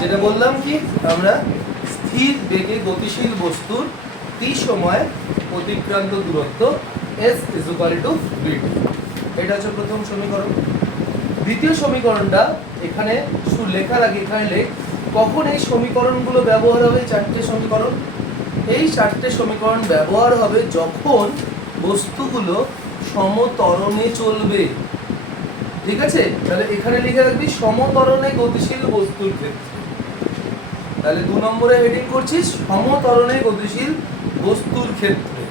যেটা বললাম কি আমরা স্থির বেগে গতিশীল বস্তুর t সময় অতিক্রান্ত দূরত্ব s = v। এটা হচ্ছে প্রথম সমীকরণ। দ্বিতীয় সমীকরণটা এখানে লেখার আগে এখানে লেখ কখন এই সমীকরণগুলো ব্যবহার হবে। চারটে সমীকরণ, এই চারটে সমীকরণ ব্যবহার হবে যখন বস্তুগুলো সমত্বরণে চলবে। ঠিক আছে, তাহলে এখানে লিখে রাখবি সমত্বরণে গতিশীল বস্তুর ক্ষেত্রে। তাহলে 2 নম্বরে হেডিং করছিস সমত্বরণে গতিশীল বস্তুর ক্ষেত্রে।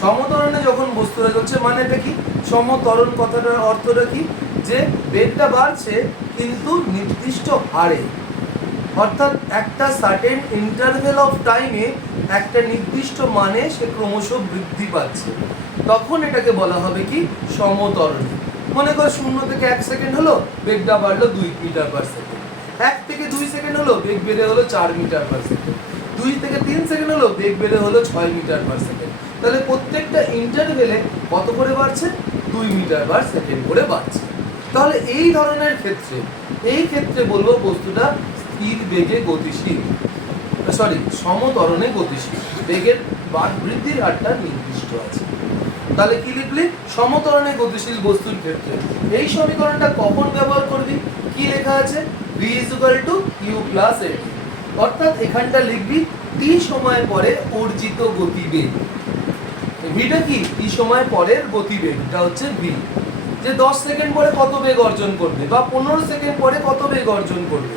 সমত্বরণে যখন বস্তুরা চলছে মানেটা কি? সমত্বরণ কথাটার অর্থটা কি? যে বেগটা বাড়ছে কিন্তু নির্দিষ্ট হারে, অর্থাৎ একটা সার্টেন ইন্টারভ্যাল অফ টাইমে একটা নির্দিষ্ট মানে সে ক্রমশ বৃদ্ধি পাচ্ছে, তখন এটাকে বলা হবে কি? সমত্বরণে। মনে কর 0 থেকে 1 সেকেন্ড হলো, বেগটা বাড়লো 2 মিটার পার সেকেন্ড। 1 থেকে 2 সেকেন্ড হলো, বেগ বেড়ে হলো 4 মিটার পার সেকেন্ড। 2 থেকে 3 সেকেন্ড হলো, বেগ বেড়ে হলো 6 মিটার পার সেকেন্ড। তাহলে প্রত্যেকটা ইন্টারভেলে কত করে বাড়ছে? 2 মিটার পার সেকেন্ড করে বাড়ছে। তাহলে এই ধরনের ক্ষেত্রে, এই ক্ষেত্রে বলবো বস্তুটা স্থির বেগে গতিশীল, সমত্বরণে গতিশীল। বেগের বৃদ্ধির হারটা নির্দিষ্ট আছে। তাহলে কি লিখলি? সমত্বরণে গতিশীল বস্তুর ক্ষেত্রে। এই সমীকরণটা কখন ব্যবহার করবি? কি লেখা আছে? v = u + at। অর্থাৎ এখানটা লিখবি t সময় পরে অর্জিত গতিবেগ। ভিটা কি? t সময় পরের গতিবেগ, এটা হচ্ছে v। যে 10 সেকেন্ড পরে কত বেগ অর্জন করবে বা 15 সেকেন্ড পরে কত বেগ অর্জন করবে,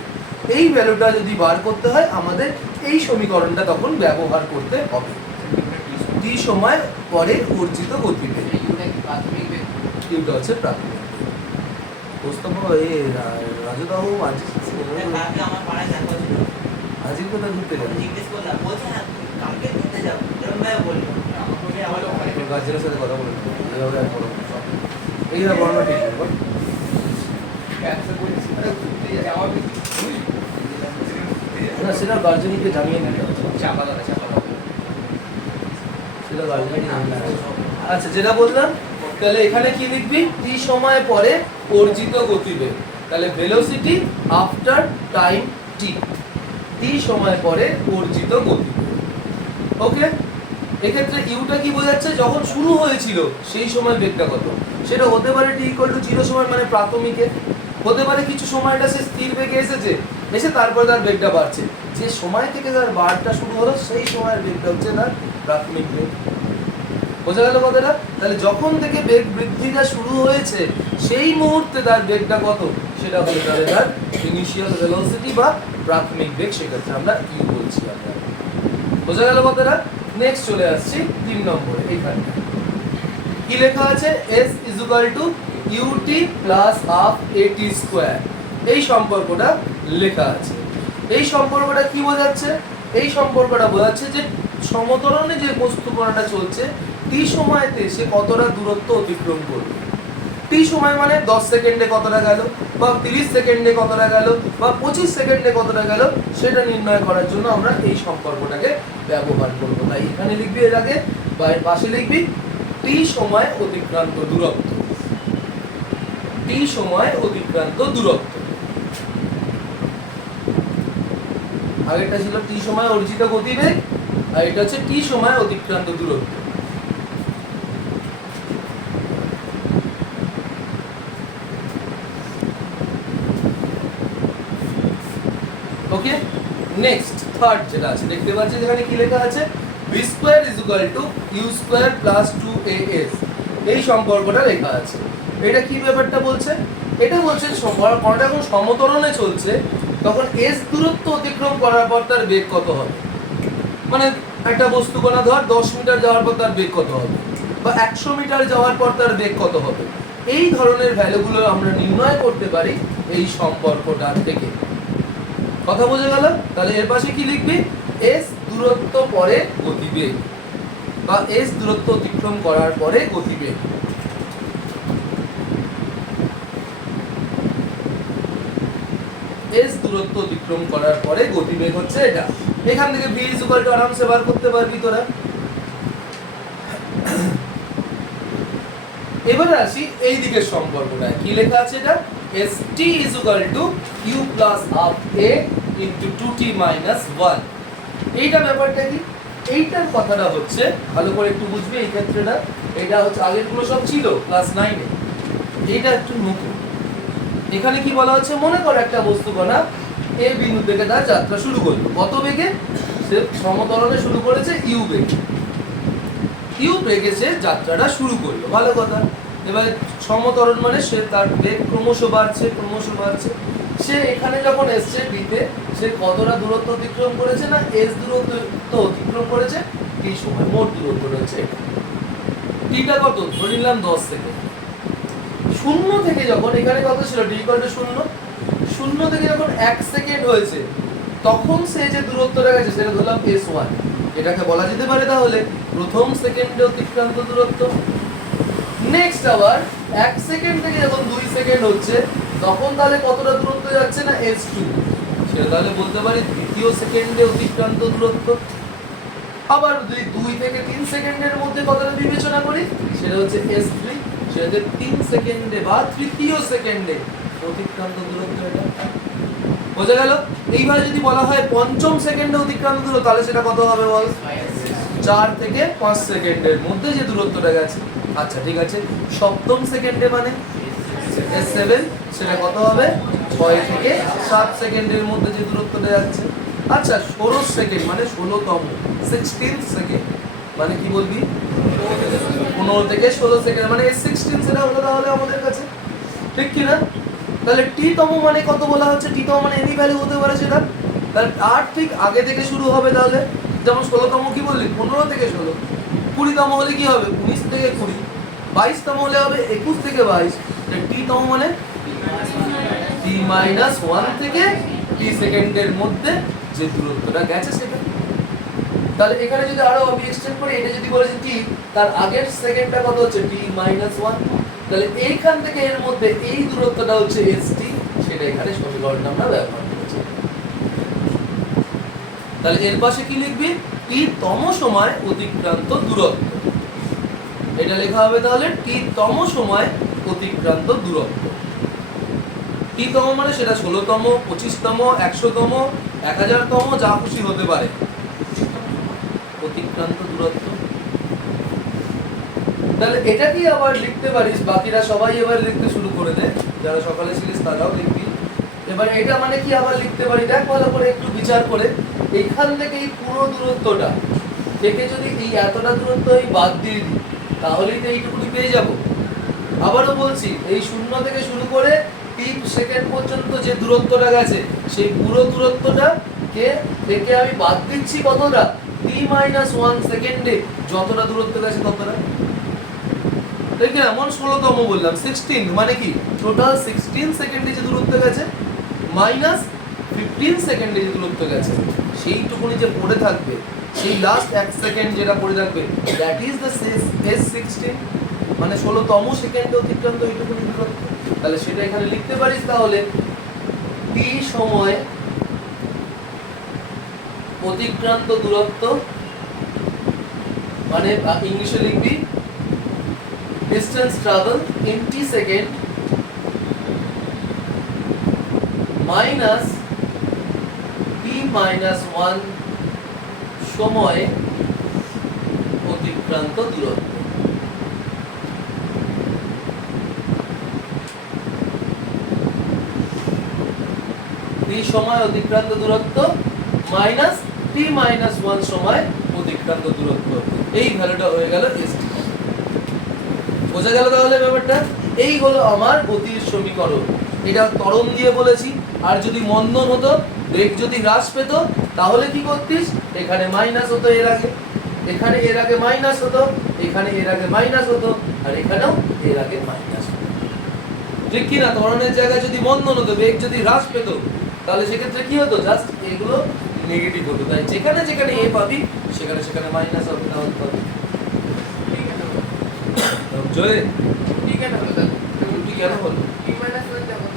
এই ভ্যালুটা যদি বার করতে হয় আমাদের এই সমীকরণটা তখন ব্যবহার করতে হবে। t সময় পরে অর্জিত গতিবেগ, এটা হচ্ছে প্রাথমিক বেগ। প্রস্তাব রাজুদাও আজকে আমার পাড়ায় দেখা ছিল, আজকে কোথায় ঘুরতে গেল? জিজ্ঞেস করলাম, বলছে হ্যাঁ কালকে ঘুরতে যাবো, এরকম ভাবে বললো। আমাকে ওখানে গার্জেনের সাথে কথা বলে এইভাবে আর বলো এইভাবে বলানো ঠিক নয়। বল না, সেটা গার্জেনকে জানিয়ে নিতে হবে। সেটা গার্জেনকে জানিয়ে নিতে হবে। আচ্ছা, যেটা বললাম, তাহলে এখানে কি লিখবি? t সময় পরে অর্জিত গতিবেগ। তাহলে velocity after time t, t সময় পরে অর্জিত গতিবেগ। ওকে, এক্ষেত্রে ইউটা কি বোঝাচ্ছে? যখন শুরু হয়েছিল সেই সময় বেগটা কত, সেটা হতে পারে t = 0 সময় মানে প্রাথমিকে, হতে পারে কিছু সময়টা সে স্থির বেগে এসেছে, এসে তারপর তার বেগটা বাড়ছে। যে সময় থেকে তার বাড়টা শুরু হলো সেই সময়ের বেগটা হচ্ছে তার প্রাথমিক বেগ। বোঝা গেল কথাটা? তাহলে যখন থেকে বেগ বৃদ্ধিটা শুরু হয়েছে সেই মুহূর্তে তার বেগটা কত, সেটা হলো তার ইনিশিয়াল ভেলোসিটি বা প্রাথমিক বেগ, সেক্ষেত্রে আমরা ইউ বলছি। আমরা বোঝা গেল কথাটা? নেক্সট চলে আসছি 3 নম্বরে। এইখানে কি লেখা আছে? s = ut + ½ at²। এই সম্পর্কটা লেখা আছে। এই সম্পর্কটা কি বোঝাচ্ছে? এই সম্পর্কটা বোঝাচ্ছে যে সমত্বরণে যে বস্তু কণাটা চলছে t সময়তে সে কতটা দূরত্ব অতিক্রম করবে। t সময় মানে 10 সেকেন্ডে কতটা গেল, বা 30 সেকেন্ডে কতটা গেল, বা 25 সেকেন্ডে কতটা গেল, সেটা নির্ণয় করার জন্য আমরা এই সম্পর্কটাকে ব্যবহার করব। তাই এখানে লিখবি, এর আগে বা এর পাশে লিখবি t সময় অতিক্রান্ত দূরত্ব। t সময় অতিক্রান্ত দূরত্ব। আগেরটা ছিল t সময় অর্জিত গতিবেগ, আর এটা হচ্ছে t সময় অতিক্রান্ত দূরত্ব। ওকে, নেক্সট থার্ড যেটা আছে দেখতে পাচ্ছি যেখানে কি লেখা আছে? v² = u² + 2as। এই সম্পর্কটা লেখা আছে। এটা কি ব্যাপারটা বলছে? এটা বলছে কণাটা যখন সমত্বরণে চলছে তখন s দূরত্ব অতিক্রম করার পর তার বেগ কত হবে। মানে একটা বস্তু কণা ধর 10 মিটার যাওয়ার পর তার বেগ কত হবে, বা 100 মিটার যাওয়ার পর তার বেগ কত হবে। এই ধরনের ভ্যালুগুলো আমরা নির্ণয় করতে পারি এই সম্পর্কটা থেকে। কথা বোঝা গেল? তাহলে এর পাশে কি লিখবি? s দূরত্ব পরে গতিবেগ, বা s দূরত্ব অতিক্রম করার পরে গতিবেগ। s দূরত্ব অতিক্রম করার পরে গতিবেগ হচ্ছে এটা। এখান থেকে v = আরামসে বার করতে পারবি তোরা। এবারে আসি এই দিকের সম্পর্কটা। কি লেখা আছে এটা? st = u plus half a into 2t minus 1। এইটা ব্যাপারটা কি, এইটার কথাটা হচ্ছে ভালো করে একটু বুঝবে এই ক্ষেত্রেটা। এটা হচ্ছে আগেরগুলো সব ছিল ক্লাস 9 এ, এইটা একটু নতুন। এখানে কি বলা হচ্ছে, মনে করো একটা বস্তুকণা এ বিন্দু থেকে তার যাত্রা শুরু করলো, কত বেগে? সে সমতরণে শুরু করেছে ইউ বেগে, ইউ বেগে সে যাত্রাটা শুরু করলো, ভালো কথা। এবার সমতরণ মানে সে তার বেগ ক্রমশ বাড়ছে ক্রমশ বাড়ছে। সে এখানে যখন এসছে বিতে, সে কতটা দূরত্ব অতিক্রম করেছে না এস দূরত্ব অতিক্রম করেছে টি সময়, মোট দূরত্ব রয়েছে এটা। টিটা কত ধরে নিলাম 10 সেকেন্ড। শূন্য থেকে যখন এখানে কত ছিল ডি ইকুয়াল টু 0, শূন্য থেকে যখন 1 সেকেন্ড হয়েছে তখন সে যে দূরত্বটা গেছে সেটা ধরলাম s1। এটাকে বলা যেতে পারে তাহলে প্রথম সেকেন্ডে অতিক্রান্ত দূরত্ব। নেক্সট আবার 1 সেকেন্ড থেকে যখন 2 সেকেন্ড হচ্ছে তখন তাহলে কতটা দূরত্ব যাচ্ছে না s2, সেটা তাহলে বলতে পারি দ্বিতীয় সেকেন্ডে অতিক্রান্ত দূরত্ব। আবার যদি 2 থেকে 3 সেকেন্ডের মধ্যে কতটা বিবেচনা করি সেটা হচ্ছে s3, সেটা 3 সেকেন্ডে বা তৃতীয় সেকেন্ডে অতিক্রান্ত দূরত্ব। এটা বোঝা গেল? এইভাবে যদি বলা হয় পঞ্চম সেকেন্ডে অতিক্রান্ত দূরত্ব তাহলে সেটা কত হবে বল? 4 থেকে 5 সেকেন্ডের মধ্যে যে দূরত্বটা গেছে। আচ্ছা ঠিক আছে, সপ্তম সেকেন্ডে মানে s7, সেটা কত হবে? 6 থেকে 7 সেকেন্ডের মধ্যে যে দূরত্বটা যাচ্ছে। আচ্ছা 16 সেকেন্ড মানে 16তম, 16th সেকেন্ড মানে কি বলবি? 15 থেকে 16 সেকেন্ড মানে s16 সেটা হলো তাহলে আমাদের কাছে, ঠিক কি না? তাহলে টি তম মানে কত বলা হচ্ছে? টি তম মানে এনি ভ্যালু হতে পারে সেটা, তাহলে আর ঠিক আগে থেকে শুরু হবে তাহলে। যেমন 16তম কি বললি? 15 থেকে 16। 20তম হলে কি হবে? 19 থেকে 20। 22তম হলে হবে 21 থেকে 22। তাহলে টি তম মানে টি মাইনাস 1 থেকে টি সেকেন্ডের মধ্যে যে দূরত্বটা গেছে সেটা। তাহলে এখানে যদি আরো আমি এক্সটেন্ড করি, এটা যদি বলেছি টি, তার আগের সেকেন্ডটা কত হচ্ছে? টি মাইনাস 1। তাহলে এইখান থেকে এর মধ্যে এই দূরত্বটা হচ্ছে st, সেটা এখানে সমীকরণটা আমরা ব্যবহার করেছি। তাহলে এর পাশে কি লিখবি? টি তম সময় অতিক্রান্ত দূরত্ব। এটা লেখা হবে তাহলে টি তম সময় অতিক্রান্ত দূরত্ব। টি তম মানে সেটা 16তম, 25তম, 100তম, 1000তম, যা খুশি হতে পারে অতিক্রান্ত দূরত্ব। তাহলে এটা কি আবার লিখতে পারিস, বাকিরা সবাই এবার লিখতে শুরু করে দে, যারা সকালে ছিলিস তারাও লিখবি। এবার এটা মানে কি আবার লিখতে পারি, দেখ ভালো করে একটু বিচার করে। এইখান থেকে এই পুরো দূরত্বটা থেকে যদি এই এতটা দূরত্ব এই বাদ দিয়ে দিই তাহলেই তো এইটুকুনি পেয়ে যাব। আবারও বলছি, এই 0 থেকে শুরু করে 3 সেকেন্ড পর্যন্ত যে দূরত্বটা গেছে সেই পুরো দূরত্বটা কে থেকে আমি বাদ দিচ্ছি কতটা? t-1 সেকেন্ডে যতটা দূরত্ব গেছে ততটা। ঠিক না? এমন 16তম বললাম, 16 মানে কি টোটাল 16 সেকেন্ডে যে দূরত্ব গেছে মাইনাস 15 সেকেন্ডে যে দূরত্ব গেছে, সেইটুকুনি যে পড়ে থাকবে, সেই লাস্ট 1 সেকেন্ড যেটা পড়ে থাকবে, দ্যাট ইজ দ্য s16, মানে 16তম সেকেন্ডে অতিক্রান্ত এইটুকুনি দূরত্ব। তাহলে সেটা এখানে লিখতে পারিস তাহলে t সময় অতিক্রান্ত দূরত্ব মানে ইংলিশে লিখবি distance travel in t second minus t minus 1 সময় অতিক্রান্ত দূরত্ব। t সময় অতিক্রান্ত দূরত্ব মাইনাস t minus 1 সময় অতিক্রান্ত দূরত্ব, এই ভ্যালুটা হয়ে গেল s। বোঝা গেল তাহলে ব্যাপারটা? এই হলো আমার গতির সমীকরণ। এটা ত্বরণ দিয়ে বলেছি। আর যদি মন্দন হতো, বেগ যদি হ্রাস পেত, তাহলে কি করতিস? এখানে মাইনাস হতো এর আগে, এখানে এর আগে মাইনাস হতো, এখানে এর আগে মাইনাস হতো, আর এখানেও এর আগে মাইনাস হতো, ঠিক কি না? ত্বরণের জায়গায় যদি মন্দন হতো, বেগ যদি হ্রাস পেত, তাহলে সেক্ষেত্রে কি হতো? জাস্ট এগুলো নেগেটিভ হতো। তাই যেখানে যেখানে এ পাবি সেখানে সেখানে মাইনাস হবে, তাহলে পাবি। জয় ঠিক কেন হলো দাদা? উল্টি কেন হলো t-1 যখন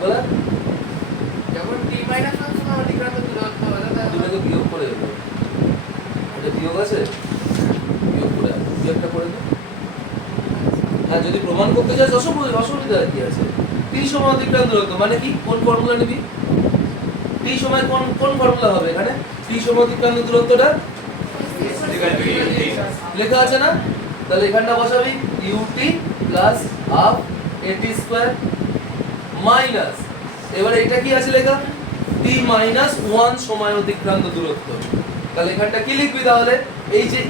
বলা? যখন t-1 সময় অতিক্রান্ত দূরত্ব হলো দাদা, দুটোকে বিয়োগ করে দেবো। এটা বিয়োগ আছে, বিয়োগ করে বিয়োগটা করে দে। হ্যাঁ, যদি প্রমাণ করতে চাস অসুবিধা কি আছে? টি সময় অতিক্রান্ত দূরত্ব মানে কি, কোন ফর্মুলা নিবি? টি সময় কোন ফর্মুলা হবে এখানে? টি সময় অতিক্রান্ত দূরত্বটা লেখা আছে না? তাহলে এখানটা বসাবি UT plus half a t square minus, এবারে এটা কি আছে লেখা? টি মাইনাস 1 সময় অতিক্রান্ত দূরত্ব। তাহলে এখানটা কি লিখবি তাহলে? এই যে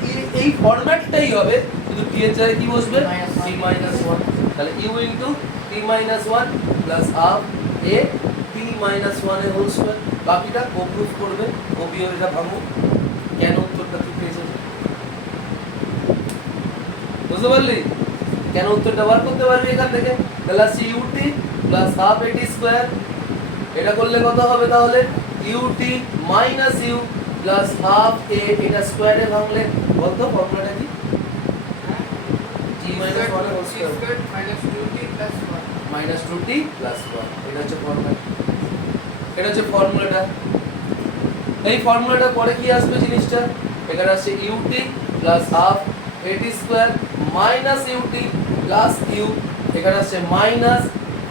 এই ফরম্যাটটাই হবে, শুধু টি এর জায়গায় কি বসবে? T minus 1। তাহলে u into t minus 1 plus half a t minus 1 এর হোল স্কয়ার। বাকিটা ও প্রুফ করবে, ও বিও এটা ভাঙো। কেন উত্তরটা কি পেয়েছিস? বুঝতে পারলি? কেন উত্তরটা বার করতে পারবি এখান থেকে? তাহলে আছে u t plus half a t square. এটা করলে কত হবে তাহলে? U t minus u plus half a, এটা স্কয়ারে ভাঙলে বলতো ফর্মুলাটা কি? টি মাইনাস 1 এর whole square minus 2t plus 1। এটা হচ্ছে ফর্মুলা, এটা হচ্ছে ফর্মুলাটা। এই ফর্মুলাটা পরে কি আসবে জিনিসটা? এখানে আসছে u t plus half a t square minus u t plus u, এখানে আসছে minus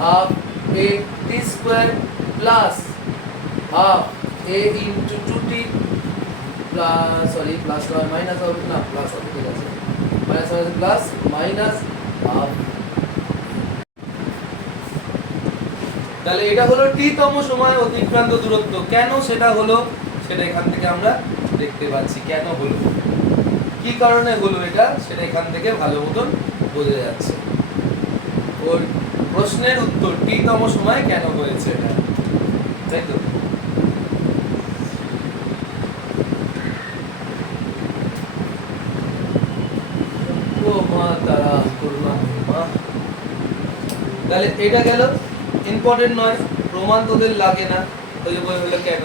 half a t square plus half a into 2t plus, sorry plus নয় মাইনাস হবে না, প্লাস হবে, ঠিক আছে, মাইনাস হবে প্লাস মাইনাস হাফ। তাহলে এটা হলো টি তম সময় অতিক্রান্ত দূরত্ব। কেন সেটা হলো সেটা এখান থেকে আমরা দেখতে পাচ্ছি। কেন হলো, কি কারণে হলো এটা, সেটা এখান থেকে ভালো মতন বোঝা যাচ্ছে। ওর প্রশ্নের উত্তর টি তম সময় কেন হয়েছে এটা, তাই তো? ও মা তারা করুণা মা। তাহলে এটা গেল, ইম্পর্টেন্ট নয়, প্রমাণ তোদের লাগে না। ওই যে বই হলো কেন,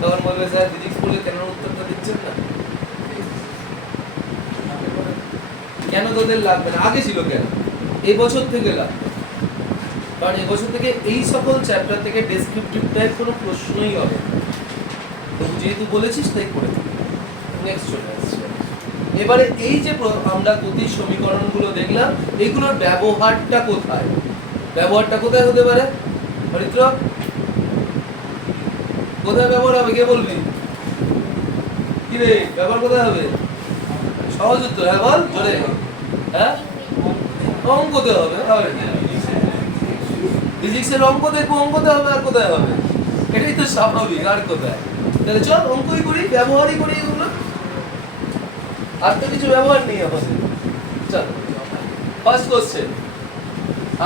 তখন বলবে স্যার ফিজিক্স পড়লে কেন উত্তরটা দিচ্ছেন না? কেন তোদের লাগবে না? আগে ছিল কেন, এই বছর থেকে লাগবে। কারণ এই বছর থেকে এই সকল চ্যাপ্টার থেকে ডেসক্রিপটিভ টাইপ কোনো প্রশ্নই হবে না। তো যেহেতু বলেছিস তাই করে দিবি। নেক্সট চলে আসছে এবারে এই যে আমরা গতির সমীকরণগুলো দেখলাম, এগুলোর ব্যবহারটা কোথায়? ব্যবহারটা কোথায় হতে পারে হরিত্র? কোথায় ব্যবহার হবে কে বলবি? কি রে ব্যবহার কোথায় হবে? সহজ উত্তর, হ্যাঁ বল জোরে। হ্যাঁ অঙ্কতে হবে। ফিজিক্সের অঙ্ক দেখবো, অঙ্কতে হবে, আর কোথায় হবে? এটাই তো স্বাভাবিক, আর কোথায়? তাহলে চল অঙ্কই করি, ব্যবহারই করি এগুলো, আর তো কিছু ব্যবহার নেই আমাদের। চল ফার্স্ট কোশ্চেন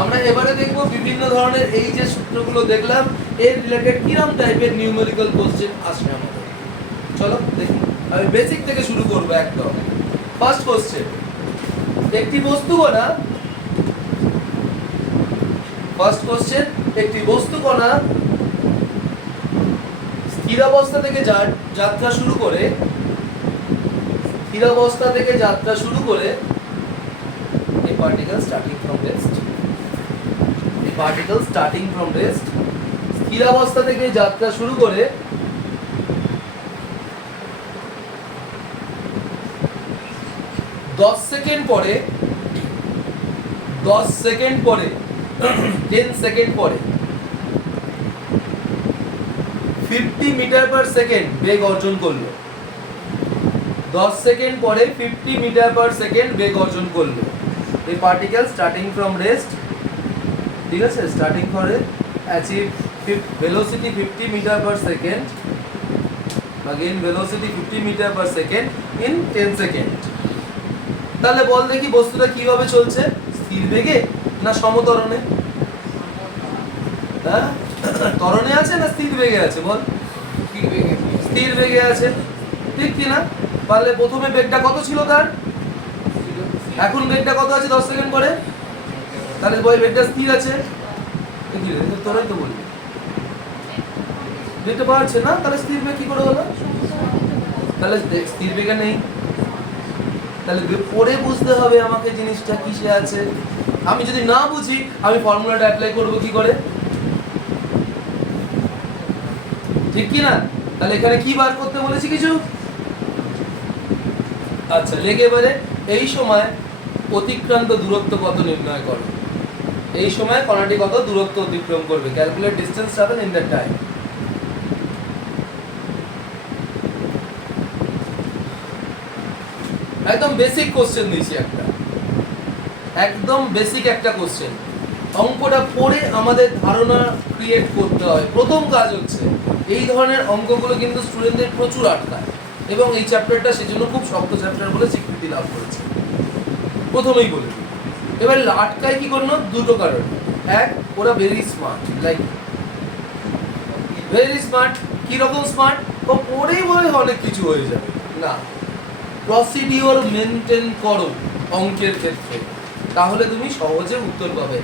আমরা এবারে দেখবো বিভিন্ন ধরনের এই যে সূত্রগুলো দেখলাম এর রিলেটেড কিরকম টাইপের নিউমেরিক্যাল কোশ্চেন আসবে আমাদের। চলো দেখি, আমি বেসিক থেকে শুরু করব একদম। ফার্স্ট কোশ্চেন, একটি বস্তু কণা, ফার্স্ট কোশ্চেন, একটি বস্তু কণা স্থির অবস্থা থেকে যাত্রা শুরু করে, স্থির অবস্থা থেকে যাত্রা শুরু করে, a particle starting from rest, a particle starting from rest, স্থির অবস্থা থেকে যাত্রা শুরু করে 10 সেকেন্ড পরে 10 সেকেন্ড পরে 10 সেকেন্ড পরে 50 মিটার পার সেকেন্ড বেগ অর্জন করলো। 10 সেকেন্ড পরে 50 মিটার পার সেকেন্ড বেগ অর্জন করলো। এই পার্টিকেল স্টার্টিং ফ্রম রেস্ট, ঠিক আছে, starting for achieve velocity 50 metre per second, again velocity 50 metre per second in 10 second. তাহলে বল দেখি বস্তুটা কিভাবে চলছে, স্থির বেগে না সমত্বরণে? হ্যাঁ ত্বরণে আছে না স্থির বেগে আছে? বল। স্থির বেগে আছে, ঠিক কি না? তাহলে প্রথমে বেগটা কত ছিল তার, এখন বেগটা কত আছে 10 সেকেন্ড পরে? তাহলে বল বেগটা স্থির আছে, তোরাই তো বলবি দেখতে পাচ্ছে না, তাহলে স্থির বেগ কি করে হলো? তাহলে স্থির বেগে নেই, তাহলে পরে বুঝতে হবে আমাকে জিনিসটা কিসে আছে। আমি যদি না বুঝি আমি ফর্মুলাটা অ্যাপ্লাই করব কি করে, ঠিক কি না? তাহলে এখানে কি বার করতে বলেছি কিছু? আচ্ছা লেগে এবারে এই সময় অতিক্রান্ত দূরত্ব কত নির্ণয় করো। এই সময় কণাটি কত দূরত্ব অতিক্রম করবে, calculate distance travel in that time. একদম বেসিক কোশ্চেন দিয়েছি একটা, একদম বেসিক একটা কোশ্চেন। অঙ্কটা পড়ে আমাদের ধারণা ক্রিয়েট করতে হয়। প্রথম কাজ হচ্ছে এই ধরনের অঙ্কগুলো কিন্তু স্টুডেন্টদের প্রচুর আটকায়, এবং এই চ্যাপ্টারটা সেজন্য খুব শক্ত চ্যাপ্টার বলে স্বীকৃতি লাভ করেছে, প্রথমেই বলে দিই। এবার আটকায় কি করলো, দুটো কারণ। এক, ওরা very smart, like very smart. কিরকম স্মার্ট, ও পড়েই বলে অনেক কিছু হয়ে যাবে না। প্রসিডিওর মেনটেন করো অঙ্কের ক্ষেত্রে, তাহলে তুমি সহজে উত্তর পাবে।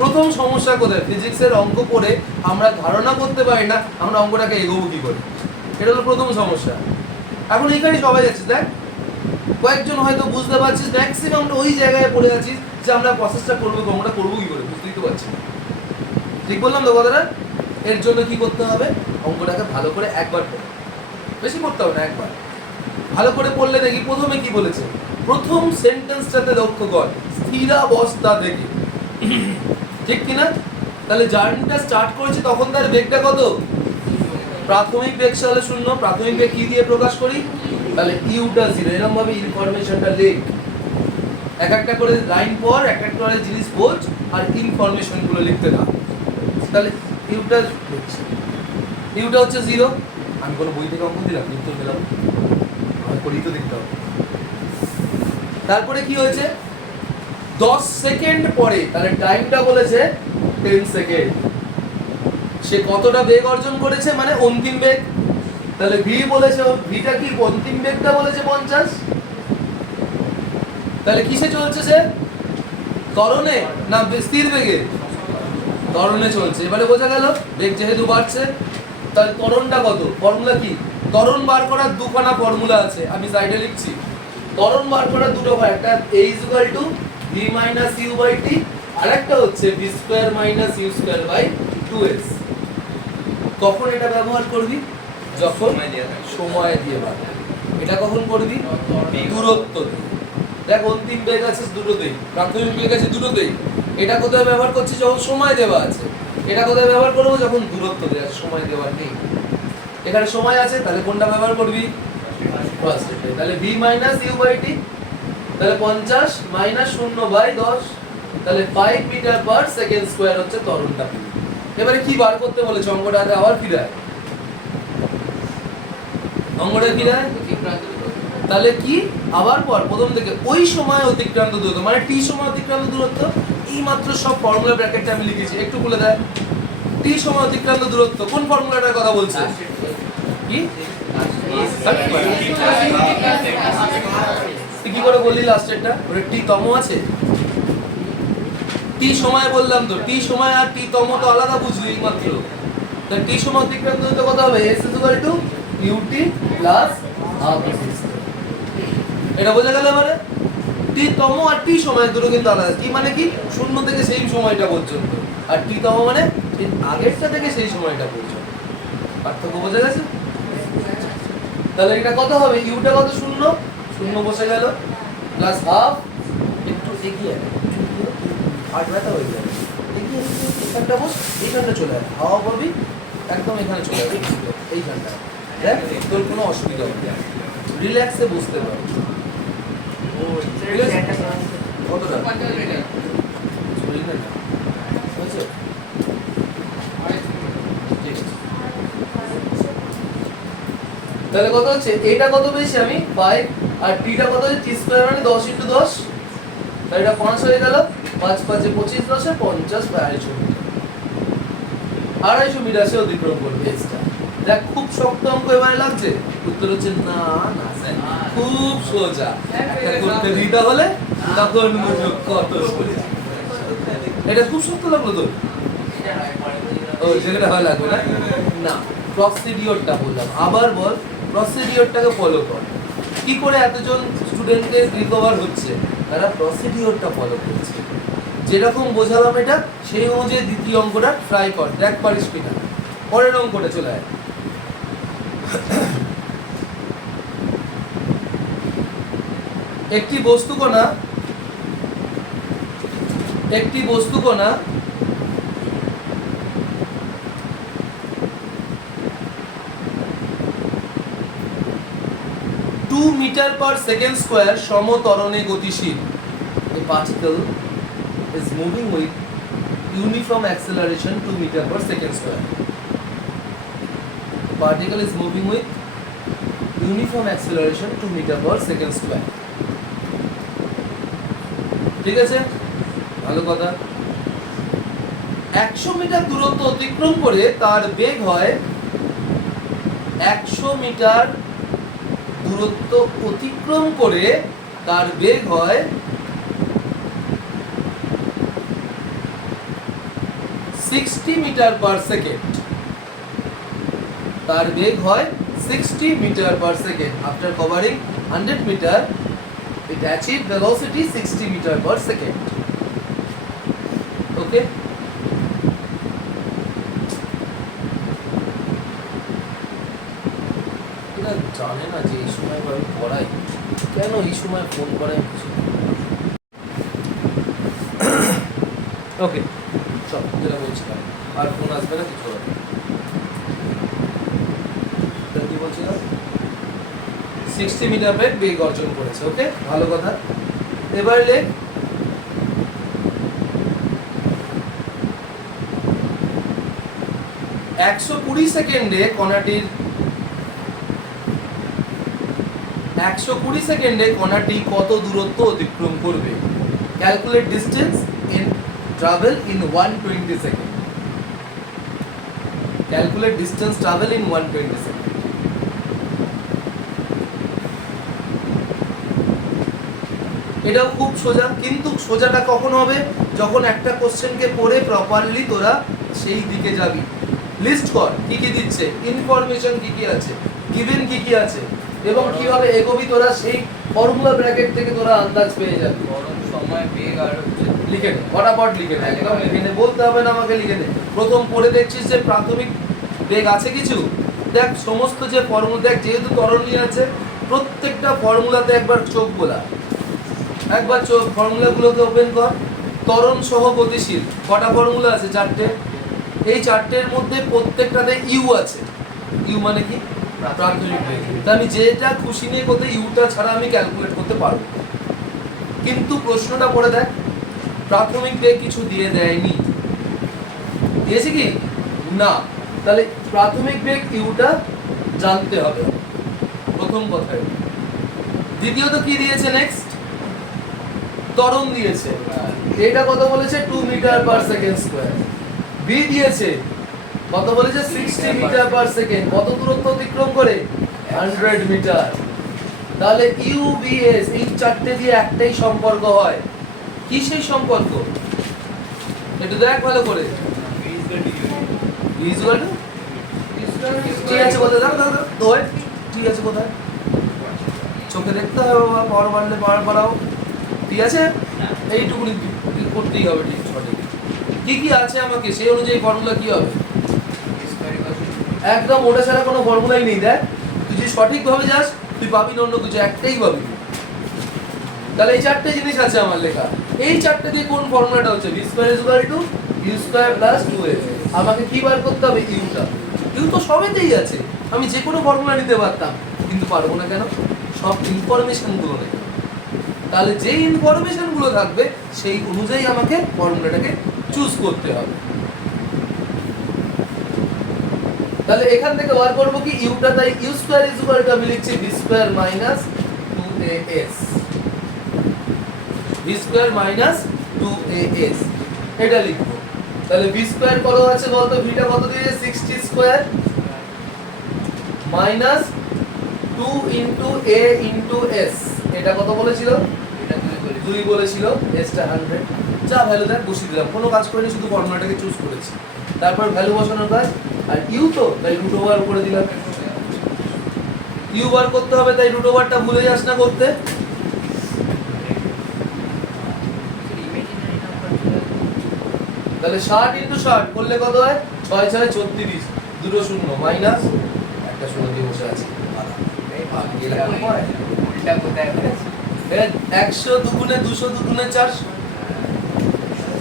প্রথম সমস্যা কোথায়, ফিজিক্সের অঙ্ক করে আমরা ধারণা করতে পারি না আমরা অঙ্কটাকে এগোবো কি করে, এটা হলো প্রথম সমস্যা। এখন এইখানে সবাই আছে, দেখ কয়েকজন হয়তো বুঝতে পারছিস, ম্যাক্সিমাম ওই জায়গায় পড়ে আছিস যে আমরা প্রসেসটা করবো, অঙ্কটা করবো কি করে বুঝতেই তো পারছি না। ঠিক বললাম তো কথাটা? এর জন্য কি করতে হবে, অঙ্কটাকে ভালো করে একবার পড়ো, বেশি পড়তে হবে না, একবার ভালো করে পড়লে দেখি প্রথমে কি বলেছে, প্রথম সেন্টেন্সটাতে লক্ষ্য কর, স্থিরাবস্থা থেকে, ঠিক কিনা? তাহলে জার্নিটা স্টার্ট করেছে তখন তার বেগটা কত, প্রাথমিক বেগ সালে 0, প্রাথমিক বেগ কি দিয়ে প্রকাশ করি, তাহলে ইউটা 0। এরকম ভাবে ইনফরমেশনটা লেখ, এক একটা করে লাইন পর এক একটা করে জিনিস বোঝ আর ইনফরমেশন গুলো লিখতে থাক। তাহলে ইউটা ইউটা হচ্ছে 0। আমি কোনো বই থেকে অঙ্ক দিলাম, উত্তর পেলাম, আমি করি তো দেখতে হবে। তারপরে কি হয়েছে, 10 সেকেন্ড পরে, তাহলে টাইমটা বলেছে 10 সেকেন্ড। সে কতটা বেগ অর্জন করেছে, মানে অন্তিম বেগ। তাহলে ভি বলেছে, ভিটা কি অন্তিম বেগটা বলেছে 50। তাহলে কিসে চলছে সে, ত্বরণে না স্থির বেগে, ত্বরণে চলছে। এবারে বোঝা গেল বেগ যেহেতু বাড়ছে, তাহলে ত্বরণটা কত, ফর্মুলা কি, ত্বরণ বার করার দুখানা ফর্মুলা আছে, আমি সাইডে লিখছি। ত্বরণ বার করার দুটো হয়, একটা a = v - u/t, আর একটা হচ্ছে v² - u² / 2s। কখন এটা ব্যবহার করবি, যখন সময় দিয়ে বার। এটা কখন করবি, দূরত্ব দিয়ে। দেখ অন্তিম বেগ আছে দুটোতেই, প্রাথমিক বেগ আছে দুটোতেই। এটা কোথায় ব্যবহার করছি, যখন সময় দেওয়া আছে। এটা কোথায় ব্যবহার করবো, যখন দূরত্ব দেওয়া আছে, সময় দেওয়া নেই। এখানে সময় আছে, তাহলে কোনটা ব্যবহার করবি, ফার্স্ট। তাহলে v - u/t, তাহলে 50 - 0/10, তাহলে 5 মিটার/সেকেন্ড² হচ্ছে ত্বরণটা। এবারে কি বার করতে বলেছে, অঙ্কটাতে আবার ফিরায়, অঙ্কটা ফিরায়। তাহলে কি, আবার পর প্রথম থেকে ওই সময় অতিক্রান্ত দূরত্ব, মানে টি সময় অতিক্রান্ত দূরত্ব। এই মাত্র সব ফর্মুলা ব্র্যাকেটটা আমি লিখেছি, একটু বলে দেয়। টি সময় অতিক্রান্ত দূরত্ব, কোন ফর্মুলাটার কথা বলছে, কি তুই কি করে বললি লাস্টেরটা, ওটা টি তম আছে। টি সময় বললাম তো, টি সময় আর টি তম তো আলাদা বুঝলি এই মাত্র। তা টি সময় অতিক্রান্ত দূরত্ব কত হবে, s = ut + half s²। এটা বোঝা গেল। এবারে টি তম আর টি সময় দুটো কিন্তু আলাদা। কি মানে কি, 0 থেকে সেই সময়টা পর্যন্ত, আর টি তম মানে ঠিক আগেরটা থেকে সেই সময়টা পর্যন্ত। পার্থক্য বোঝা গেছে? তাহলে এটা কত হবে, ইউটা কত, 0 0 বসে গেল, প্লাস হাফ, একটু এগিয়ে হার্ট ব্যথা হয়ে যাবে, এগিয়ে এখানটা বস, এইখানটা চলে আসবে, হাওয়া পাবি একদম এখানে চলে আসবে, এইখানটা দেখ, তোর কোনো অসুবিধা হবে না, রিল্যাক্সে বসতে পারবি। কতটা তাহলে কত হচ্ছে, এইটা কত পেয়েছি আমি 5, আর টিটা কত হচ্ছে, টি স্কয়ার মানে 10 × 10, তাহলে এটা 5 হয়ে গেল, 5 × 5 = 25, 10 = 50, 250 মিটার। 250 মিটার সে অতিক্রম করবে এক্সট্রা। দেখ খুব শক্ত অঙ্ক এবারে লাগছে, উত্তর হচ্ছে না না স্যার, খুব সোজা। একটা করতে দিতে হলে তখন বুঝো কত সোজা। এটা খুব শক্ত লাগলো তোর, ও যেটা ভালো লাগবে না, না প্রসিডিওরটা বললাম, আবার বল, প্রসিডিওরটাকে ফলো কর। কি করে এতজন স্টুডেন্টের রিকভার হচ্ছে, তারা প্রসিডিওরটা ফলো করছে। যেরকম বোঝালাম এটা, সেই অনুযায়ী দ্বিতীয় অঙ্কটা ট্রাই কর, দেখ পারিস কিনা। পরের অঙ্কটা চলে আয়। একটি বস্তুকণা একটি বস্তুকণা (2 মিটার/সেকেন্ড স্কয়ার) সমত্বরণে গতিশীল। A particle is moving with uniform acceleration 2 meter/second square. The particle is moving with uniform acceleration 2 meter/second square. ঠিক আছে, ভালো কথা। 100 মিটার দূরত্ব অতিক্রম করে তার বেগ হয় 100 মিটার দূরত্ব অতিক্রম করে তার বেগ হয় 60 মিটার/সেকেন্ড। তার বেগ হয় 60 metre per second. After covering 100 meter, it achieved velocity 60 meter/second. Okay? এরা জানে না যে এই সময় আমি পড়াই, কেন এই সময় ফোন করাই কিছু। ওকে, চল যেটা বলছিলাম, আর ফোন আসবে না, কিছু হবে না। কি বলছিলাম? 60 মিটার বেগ অর্জন করেছে। ওকে, ভালো কথা। এবার লেখ 120 সেকেন্ডে কণাটির 120 সেকেন্ডে কণাটি কত দূরত্ব অতিক্রম করবে? Calculate distance in travel in 120 second. Calculate distance travel in 120 second. এটাও খুব সোজা, কিন্তু সোজাটা কখন হবে? যখন একটা কোশ্চেনকে পড়ে প্রপারলি তোরা সেই দিকে যাবি। লিস্ট কর কি কি দিচ্ছে, ইনফরমেশন কি কি আছে, গিভেন কি কি আছে, এবং কিভাবে এগোবি তোরা সেই ফর্মুলা ব্র্যাকেট থেকে তোরা আন্দাজ পেয়ে যাবি। গরম সময় বেগ আর হচ্ছে লিখে নে, ফটাফট লিখে নে, একদম লিখে নে, বলতে হবে না আমাকে, লিখে নে। প্রথম পড়ে দেখছিস যে প্রাথমিক বেগ আছে কিছু, দেখ সমস্ত যে ফর্মুলা, দেখ যেহেতু ত্বরণী আছে প্রত্যেকটা ফর্মুলাতে একবার চোখ বোলা, একবার চোখ ফর্মুলাগুলোকে ওপেন কর। ত্বরণ সহ গতিশীল কটা ফর্মুলা আছে? 4টে। এই 4টের মধ্যে প্রত্যেকটাতে ইউ আছে। ইউ মানে কি? প্রাথমিক বেগ। তা আমি যেটা খুশি নিয়ে করতে ইউটা ছাড়া আমি ক্যালকুলেট করতে পারবো, কিন্তু প্রশ্নটা পড়ে দেখ, প্রাথমিক বেগ কিছু দিয়ে দেয়নি, দিয়েছে কি না? তাহলে প্রাথমিক বেগ ইউটা জানতে হবে, প্রথম কথা। দ্বিতীয়ত কি দিয়েছে? নেক্সট ত্বরণ দিয়েছে, এটা কত বলেছে? 2 মিটার/সেকেন্ড স্কয়ার। বি দিয়েছে কত বলেছে? 60 মিটার/সেকেন্ড। কত দূরত্ব অতিক্রম করে? 100 মিটার। তাহলে ইউ বি এস এই 4টে দিয়ে একটাই সম্পর্ক হয়। কি সেই সম্পর্ক? একটু দেখ ভালো করে। ঠিক আছে কোথায়? দাও দাও দাও, তোয় ঠিক আছে কোথায়? চোখে দেখতে হবে বাবা, পাওয়ার বাড়লে পাওয়ার বাড়াও, ঠিক আছে? এইটুকুনি করতেই হবে, ঠিক সঠিক। কি কি আছে আমাকে সেই অনুযায়ী ফর্মুলা কি হবে? একদম ওটা ছাড়া কোনো ফর্মুলাই নেই। দেখ তুই যদি সঠিকভাবে যাস তুই পাবি না অন্য কিছু, একটাই পাবি। তাহলে এই 4টে জিনিস আছে আমার লেখা। এই 4টে দিয়ে কোন ফর্মুলাটা হচ্ছে? v square is equal two u square plus 2a। আমাকে কি বার করতে হবে? ইউটা। ইউ তো সবেতেই আছে, আমি যে কোনো ফর্মুলা নিতে পারতাম, কিন্তু পারবো না কেন? সব ইনফরমেশনগুলো নেই। তাহলে যেই ইনফরমেশনগুলো থাকবে সেই অনুযায়ী আমাকে ফর্মুলাটাকে চুজ করতে হবে। তাহলে এখান থেকে বার করব কি? ইউটা, তাই u square is equal to আমি লিখছি v square minus 2as। v square minus 2as এটা লিখবো। তাহলে v স্কয়ার কত আছে বলতো? ভিটা কত দিয়েছে? 60 square minus 2 into a into s। এটা কত বলেছিল? এটা 2 বলেছিল, s টা 100। যা ভ্যালু দেখ বসিয়ে দিলাম, কোনো কাজ করিনি, শুধু ফর্মুলাটাকে চুজ করেছি। তারপর ভ্যালু বসানোর কাজ। আর ইউ তো তাই রুট ওভার করে দিলাম। ইউ বার করতে হবে, তাই রুট ওভারটা ভুলে যাস না করতে। তাহলে 60 ইনটু 60 করলে কত হয়? 6 6 36, দুটো শূন্য মাইনাস একটা শূন্য দিয়ে বসে আছে। উল্টা কোথায় করেছে? 100 দুগুণে 200 দুগুণে 400।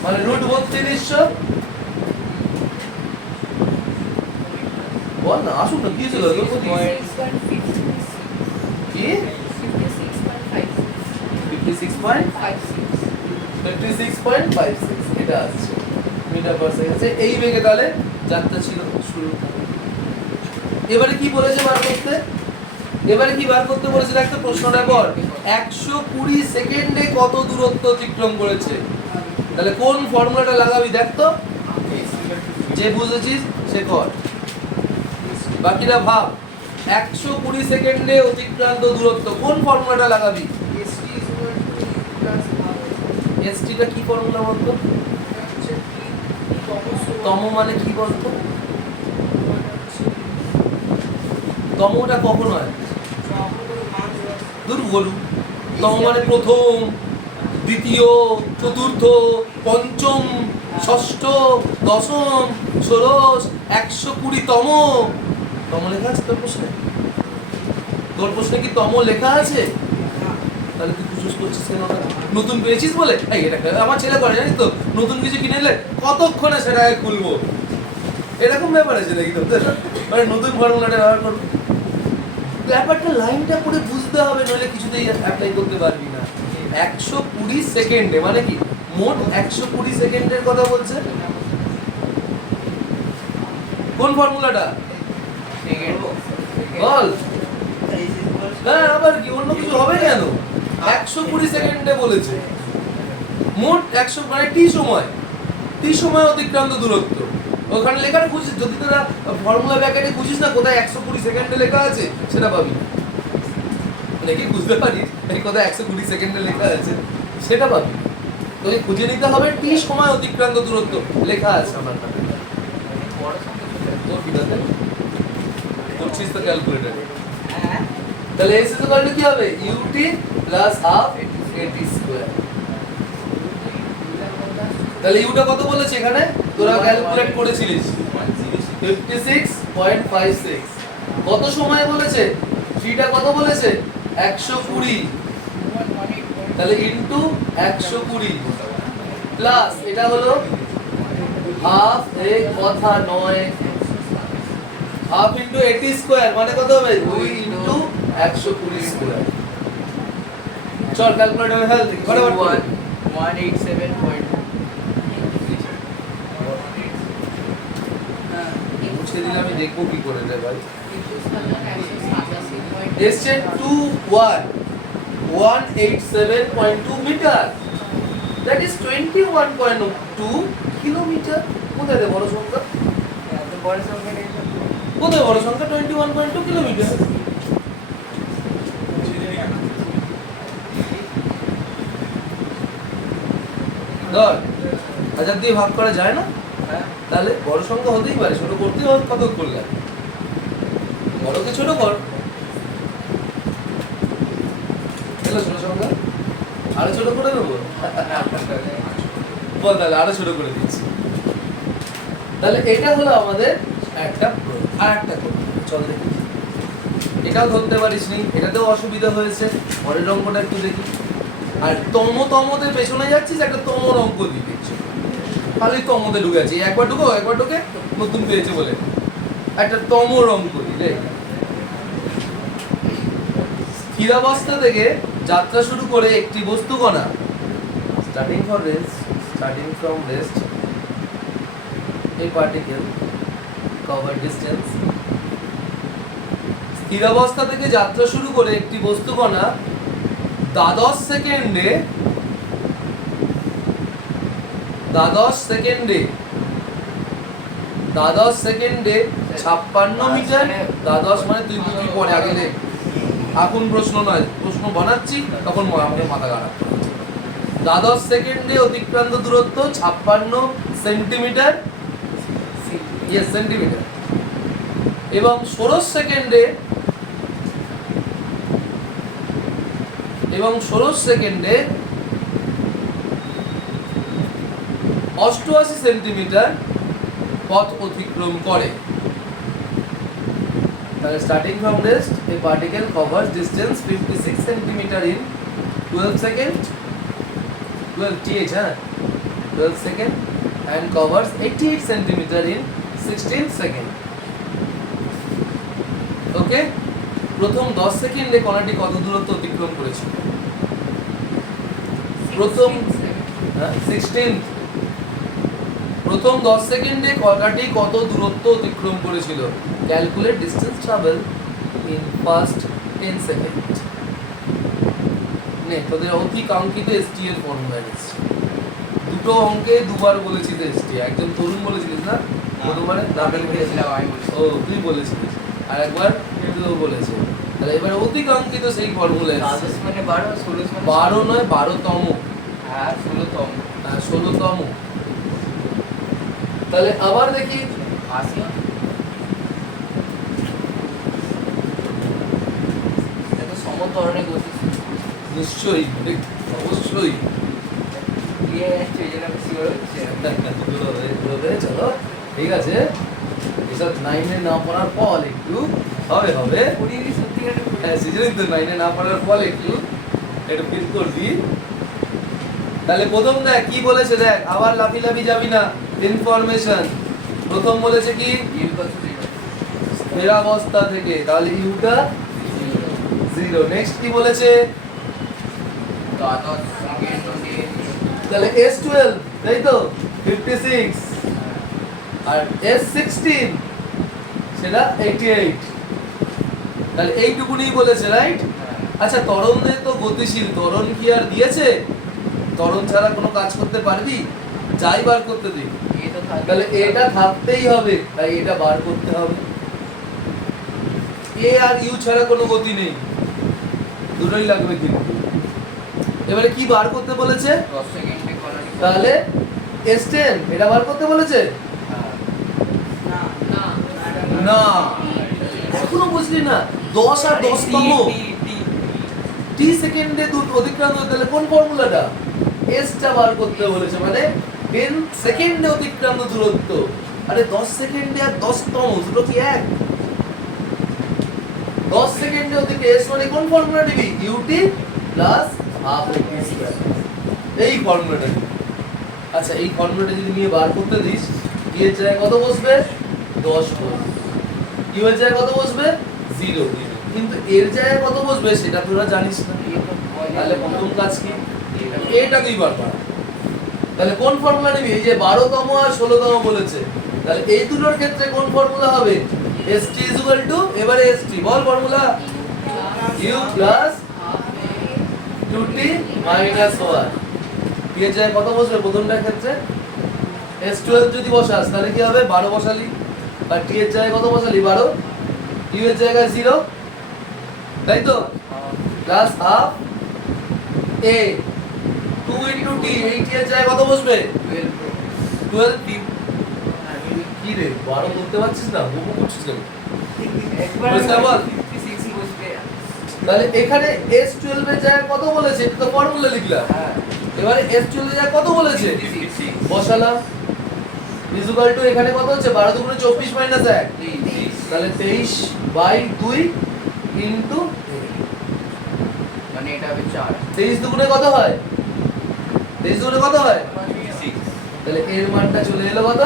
মানে রুট 3200 বল না আসুন না কি ছিল তোর প্রতি কি 56.56 এটা আছে মিটার পার সেকেন্ড এই বেগে তাহলে যাত্রা ছিল শুরু। এবারে কি বলেছে বার করতে, এবারে কি বার করতে বলেছে একটা প্রশ্নটা পর 120 সেকেন্ডে কত দূরত্ব অতিক্রম করেছে, তাহলে কোন ফর্মুলাটা লাগাবি দেখ তো, যে বুঝেছিস সে কর, বাকিরা ভাব 120 সেকেন্ডে অতিক্রান্ত দূরত্ব কোন ফর্মুলাটা লাগাবি। এসটিটা কি ফর্মুলা বলতো, তম মানে কি বলতো, তমটা কখন হয় দূর বলুন, তম মানে প্রথম, দ্বিতীয়, চতুর্থ, পঞ্চম, ষষ্ঠ, দশম, ষোড়শ, 120তম। তম লেখা আছে তোর প্রশ্নে, তোর প্রশ্নে কি তম লেখা আছে, তাহলে তুই পুজোস করছিস কেন, নতুন পেয়েছিস বলে। এই এটা আমার ছেলে করে জানিস তো, নতুন কিছু কিনে এলে কতক্ষণে সেটাকে খুলবো, এরকম ব্যাপার আছে নাকি তোদের, মানে নতুন ফর্মুলাটা ব্যবহার করবো, ব্যাপারটা লাইনটা পড়ে বুঝতে হবে, নইলে কিছুতেই অ্যাপ্লাই করতে পারবি না। 120 সেকেন্ডে মানে কি, মোট 120 সেকেন্ডের কথা বলছে, কোন ফর্মুলাটা বল। হ্যাঁ আবার কি অন্য কিছু হবে কেন, 120 সেকেন্ডে বলেছে, মোট 100 মানে টি সময়, টি সময় অতিক্রান্ত দূরত্ব, ওখানে লেখাটা খুঁজিস, যদি তোরা ফর্মুলা ব্র্যাকেটে খুঁজিস না কোথায় 120 সেকেন্ডে লেখা আছে সেটা পাবি না, নাকি বুঝতে পারিস এই কোথায় 120 সেকেন্ডে লেখা আছে সেটা পাবি, তোকে খুঁজে নিতে হবে টি সময় অতিক্রান্ত দূরত্ব লেখা আছে আমার কাছে, তোর কিটাতে করছিস তো ক্যালকুলেটরে, তাহলে s ইকুয়াল টু কি হবে ut plus half at square, তাহলে ইউটা কত বলেছে এখানে তোরা ক্যালকুলেট করেছিলিস 56.56, কত সময় বলেছে, থ্রিটা কত বলেছে 120, তাহলে ইনটু 120 প্লাস এটা হলো হাফ, এ কথা নয়, হাফ ইনটু 80 স্কয়ার মানে কত হবে 2 ইনটু 120 স্কয়ার, চল ক্যালকুলেটরে হেল দেখি ফটাফট 187. মুছে দিলে আমি দেখবো কি করে রে ভাই, এসছে 187.2 মিটার, দ্যাট ইজ 21.2 কিলোমিটার, কোথায় রে বড় সংখ্যা, কোথায় বড় সংখ্যা 21.2 কিলোমিটার, ধর 1000 দিয়ে ভাগ করা যায় না, তাহলে বড় সংখ্যা হতেই পারে, ছোট করতেই হবে, কত করলে বড়কে ছোট কর, এলো ছোট সংখ্যা আরো ছোট করে দেবো, বল তাহলে আরো ছোট করে দিচ্ছি, তাহলে এটা হলো আমাদের একটা আর একটা করব, চল দেখি এটাও ধরতে পারিস নি, এটাতেও অসুবিধা হয়েছে, পরের অঙ্কটা একটু দেখি, আর তমদের পেছনে যাচ্ছিস একটা তমর অঙ্ক দিয়ে দিচ্ছি, খালি তমতে ঢুকে আছি, একবার ঢুকে নতুন পেয়েছে বলে একটা তমর অঙ্ক দিলে, স্থিরাবস্থা থেকে যাত্রা শুরু করে একটি বস্তু কণা starting from rest a particle cover distance, স্থিরাবস্থা থেকে যাত্রা শুরু করে একটি বস্তু কণা দ্বাদশ সেকেন্ডে 56 মিটার, দ্বাদশ মানে তুই বুঝবি পরে আগে দেখ, এখন প্রশ্ন নয়, প্রশ্ন বানাচ্ছি তখন আমাদের মাথা খারাপ, দ্বাদশ সেকেন্ডে অতিক্রান্ত দূরত্ব 56 সেন্টিমিটার, সেন্টিমিটার, এবং ষোড়শ সেকেন্ডে 88 সেন্টিমিটার পথ অতিক্রম করে, তাহলে starting from rest a particle covers distance 56 centimetre in 12 second, 12 th, হ্যাঁ 12 second and covers 88 centimeter in 16 second. Okay, প্রথম 10 সেকেন্ডে কণাটি কত দূরত্ব অতিক্রম করেছিল? প্রথম 16 প্রথম 10 সেকেন্ডে কণাটি কত দূরত্ব অতিক্রম করেছিল? Calculate distance travel in first 10 second. নে তোদের অতিকাঙ্ক্ষিত এসটি এর ফর্মুলা এসেছে। দুটো অঙ্কে দুবার বলেছিস এসটি, একজন তরুণ বলেছিলিস না প্রথমবারে ডাবল বলেছিলাম আমি বলেছি। ও তুই বলেছিলিস, আর একবার তুইও বলেছে। তাহলে এবার অতিকাঙ্ক্ষিত সেই ফর্মুলা এসেছে। 12 মানে 12, 16 মানে 12 নয় 12তম, হ্যাঁ 16তম। 16তম। তাহলে আবার দেখি 80 এটা সমতরণে গতি নিশ্চয়ই, অবশ্যই। দিয়ে আসছে যেন সিওর হচ্ছে। চলো ঠিক আছে, এসব 9-এ না পড়ার ফল একটু হবে পুরিনি সত্যিকারের হ্যাঁ সেজন্যই তো 9-এ না পড়ার ফল একটু ফিল করবি। তাহলে প্রথম দেখ কি বলেছে, দেখ আবার লাফি যাবি না। ইনফরমেশন প্রথম বলেছে কি ইল কত ছিল? স্থিরাবস্থা থেকে, তাহলে ইউটা 0। নেক্সট কি বলেছে? তো 10 সেকেন্ড দিয়ে তাহলে S12 তাই তো 56 আর S16 সেটা 88। তাহলে এইটুকুনি বলেছে, রাইট? আচ্ছা ত্বরণে তো গতিশীল, ত্বরণ কি আর দিয়েছে? ত্বরণ ছাড়া কোনো কাজ করতে পারবি? যাই বার করতে দিই, এই তো থাকে। তাহলে এটা থাকতেই হবে, তাই এটা বার করতে হবে। এ আর ইউ ছাড়া কোনো গতি নেই, দুটোই লাগবে কিন্তু। এবারে কি বার করতে বলেছে? 10 সেকেন্ডে কলার তাহলে S10 এটা বার করতে বলেছে না, এখনো বুঝলি না? 10 আর 10তম টি সেকেন্ডে অতিক্রান্ত, তাহলে কোন ফর্মুলাটা? এস টা বার করতে বলেছে, মানে 10 সেকেন্ডে অতিক্রান্ত দূরত্ব। আরে 10 সেকেন্ডে আর 10তম দুটো কি এক? 10 সেকেন্ডে অতিক্রান্ত এস মানে কোন ফর্মুলা নিবি? ইউটি প্লাস হাফ টি স্কয়ার, এই ফর্মুলাটা। আচ্ছা এই ফর্মুলাটা যদি নিয়ে বার করতে দিস, টি এর জায়গায় কত বসবে? 10 বসবে, ইউ এর জায়গায় কত বসবে? 0। কিন্তু এর জায়গায় কত বসবে সেটা তোরা জানিস না। তাহলে প্রথম কাজ কি? এটা দুইবার করা। তাহলে কোন ফর্মুলা নিবি? এই যে 12তম আর 16তম বলেছে, তাহলে এই দুটোর ক্ষেত্রে কোন ফর্মুলা হবে? st এবারে st বল formula, u plus 2t minus 1। T এর জায়গায় কত বসবে প্রথমটার ক্ষেত্রে? S12 যদি বসাস তাহলে কি হবে? 12 বসালি, আর টি এর জায়গায় কত বসালি? 12, ইউ এর জায়গায় 0, তাই তো? Plus half a 2 into t, এই টি এর জায়গায় কত বসবে? 12 t। কি রে 12 বলতে পারছিস না, বহু করছিস কেন? একবার বুঝতে পারল? 56 বসবে। তাহলে এখানে S12 এর জায়গায় কত বলেছে? এটা তো ফর্মুলা লিখলাম। হ্যাঁ এবারে S12 এর জায়গায় কত বলেছে? 56 বসালাম, ইকুয়াল টু এখানে কত হচ্ছে? 12 দুগুণে 24 মাইনাস 1, তাহলে 23/2 ইনটু মানে এটা হবে 4 23 দুগুণে কত হয়? 23 দুগুণে কত হয়? তাহলে এর মানটা চলে এলো কত?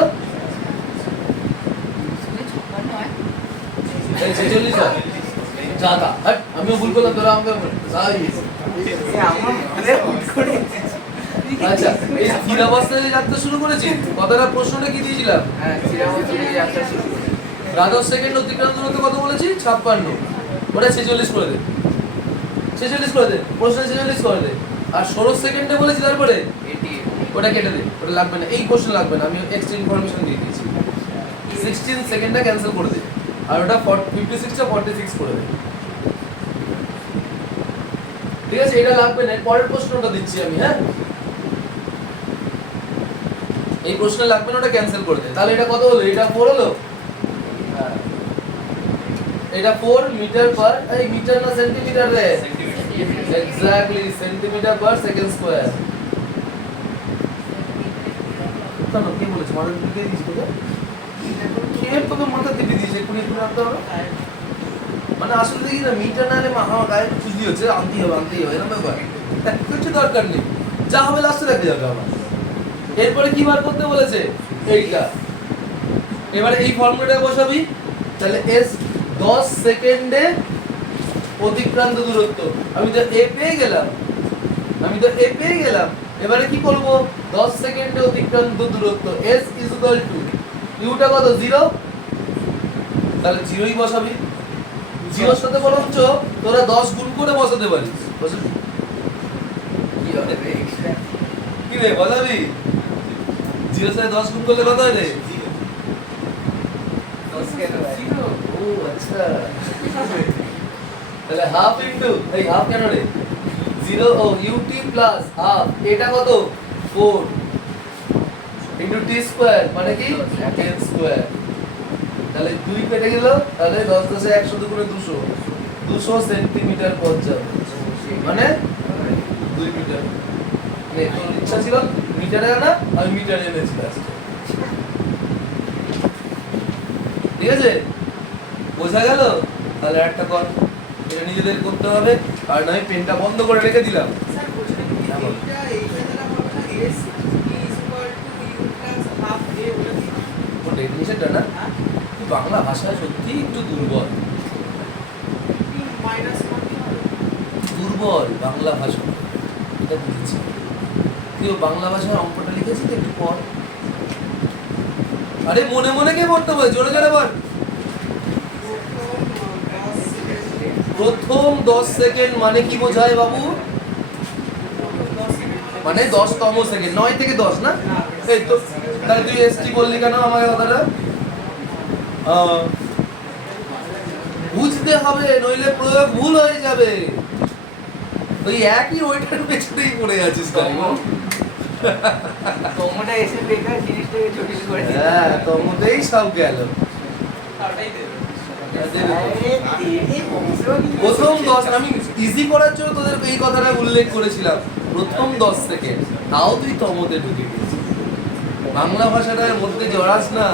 এই 46 হয়। জাতা হট, আমিও ভুল করলাম, তোরা আমাকে সাহায্য। আচ্ছা এই স্থিরাবস্থায় যে যাত্রা শুরু করেছি, কথাটা প্রশ্নটা কি দিয়েছিলাম? হ্যাঁ স্থিরাবস্থায় যাত্রা শুরু করে 12 সেকেন্ড অতিক্রান্ত দূরত্ব কত বলেছি? 56। ওটা 46 করে দে, 46 করে দে, প্রশ্নে 46 করে দে। আর 16 সেকেন্ডে বলেছি তারপরে এটি ওটা কেটে দে, ওটা লাগবে না, এই প্রশ্ন লাগবে না, আমি এক্সট্রা ইনফরমেশন দিয়ে দিয়েছি। 16 সেকেন্ডটা ক্যান্সেল করে দে, আর ওটা 56 টা 46 করে দে। ঠিক আছে, এটা লাগবে না, পরের প্রশ্নটা দিচ্ছি আমি। হ্যাঁ এই প্রশ্ন লাগবে না, ওটা ক্যান্সেল করে দে। তাহলে এটা কত হলো? এটা 4 হলো, এটা 4 মিটার পার, এই মিটার না সেন্টিমিটার রে? এক্স্যাক্টলি সেন্টিমিটার পার সেকেন্ড স্কয়ার। কেন কি বলেছ? মাথা টিপে দিয়েছি তোকে, কে তোকে মাথা টিপে দিয়েছে? একটু একটু রাখতে হবে, মানে আসলে দেখি না মিটার না হলে আমার গায়ে খুশি হচ্ছে, আনতেই হবে এরকম ব্যাপার। কিছু দরকার নেই, যা হবে লাস্টে দেখে যাবে আমার। এরপরে কি বার করতে বলেছে এইটা, এবারে এই ফর্মুলাটা বসাবি, তাহলে s 10 সেকেন্ডে অতিক্রান্ত দূরত্ব, আমি তো a পেয়ে গেলাম, এবারে কি করব 10 সেকেন্ডে অতিক্রান্ত দূরত্ব s u টা কত 0, তাহলে 0ই বসাবি, 0 সাথে বরঞ্চ তোরা 10 গুণ করে বসাতে পারিস, বসাবি কি হবে এক্সট্রা কি রে বসাবি, 0 সাথে 10 গুণ করলে কত হয় রে? 10 কেন জিরো ও আচ্ছা, তাহলে হাফ ইনটু এই হাফ কেন রে 0 ও ut প্লাস হাফ, এটা কত 4 ইনটু t স্কয়ার মানে কি n স্কয়ার, তাহলে 2 কেটে গেল, তাহলে 10 10 100 দুগুণে 200 সেন্টিমিটার পথ যাবে, মানে 2 মিটার। মানে তোর ইচ্ছা ছিল মিটারে আনা, আমি মিটারে এনেছি লাস্টে, ঠিক আছে বোঝা গেল? তাহলে একটা কর, এটা নিজেদের করতে হবে, আর আমি পেনটা বন্ধ করে রেখে দিলাম। স্যার বলছিলাম কি এইটা দ্বারা হবে না s u half a ওটা কি ও ডেফিনিশনটা না, তুই বাংলা ভাষা সত্যি একটু দুর্বল, মাইনাস 1 কি হবে দুর্বল বাংলা ভাষা, এটা বুঝেছি। তুই ও বাংলা ভাষার অঙ্কটা লিখেছিস একটু পড়, আরে মনে মনে কে পড়তে হবে, জোরে জোরে বল। প্রথম 10 সেকেন্ড মানে কি বোঝায় বাবু? মানে 10তম সেকেন্ড, 9 থেকে 10 না? এই তো, তাহলে তুই এসটি বললি কেন আমাকে কথাটা? বুঝতে হবে, নইলে প্রয়োগ ভুল হয়ে যাবে। ওই একই ওইটার পেছনেই পড়ে আছিস তাই না? তোমরা এসে বেকার জিনিসটাকে জটিল করে দিলে হ্যাঁ, তোমাদেরই সব গেল। তাড়াতাড়ি দেবে প্রথম 10, আমি ইজি করার জন্য তোদের এই কথাটা উল্লেখ করেছিলাম, প্রথম 10 সেকেন্ড, তাও তুই তমতে ঢুকে গেছিস। বাংলা ভাষাটার মধ্যে জড়াস না,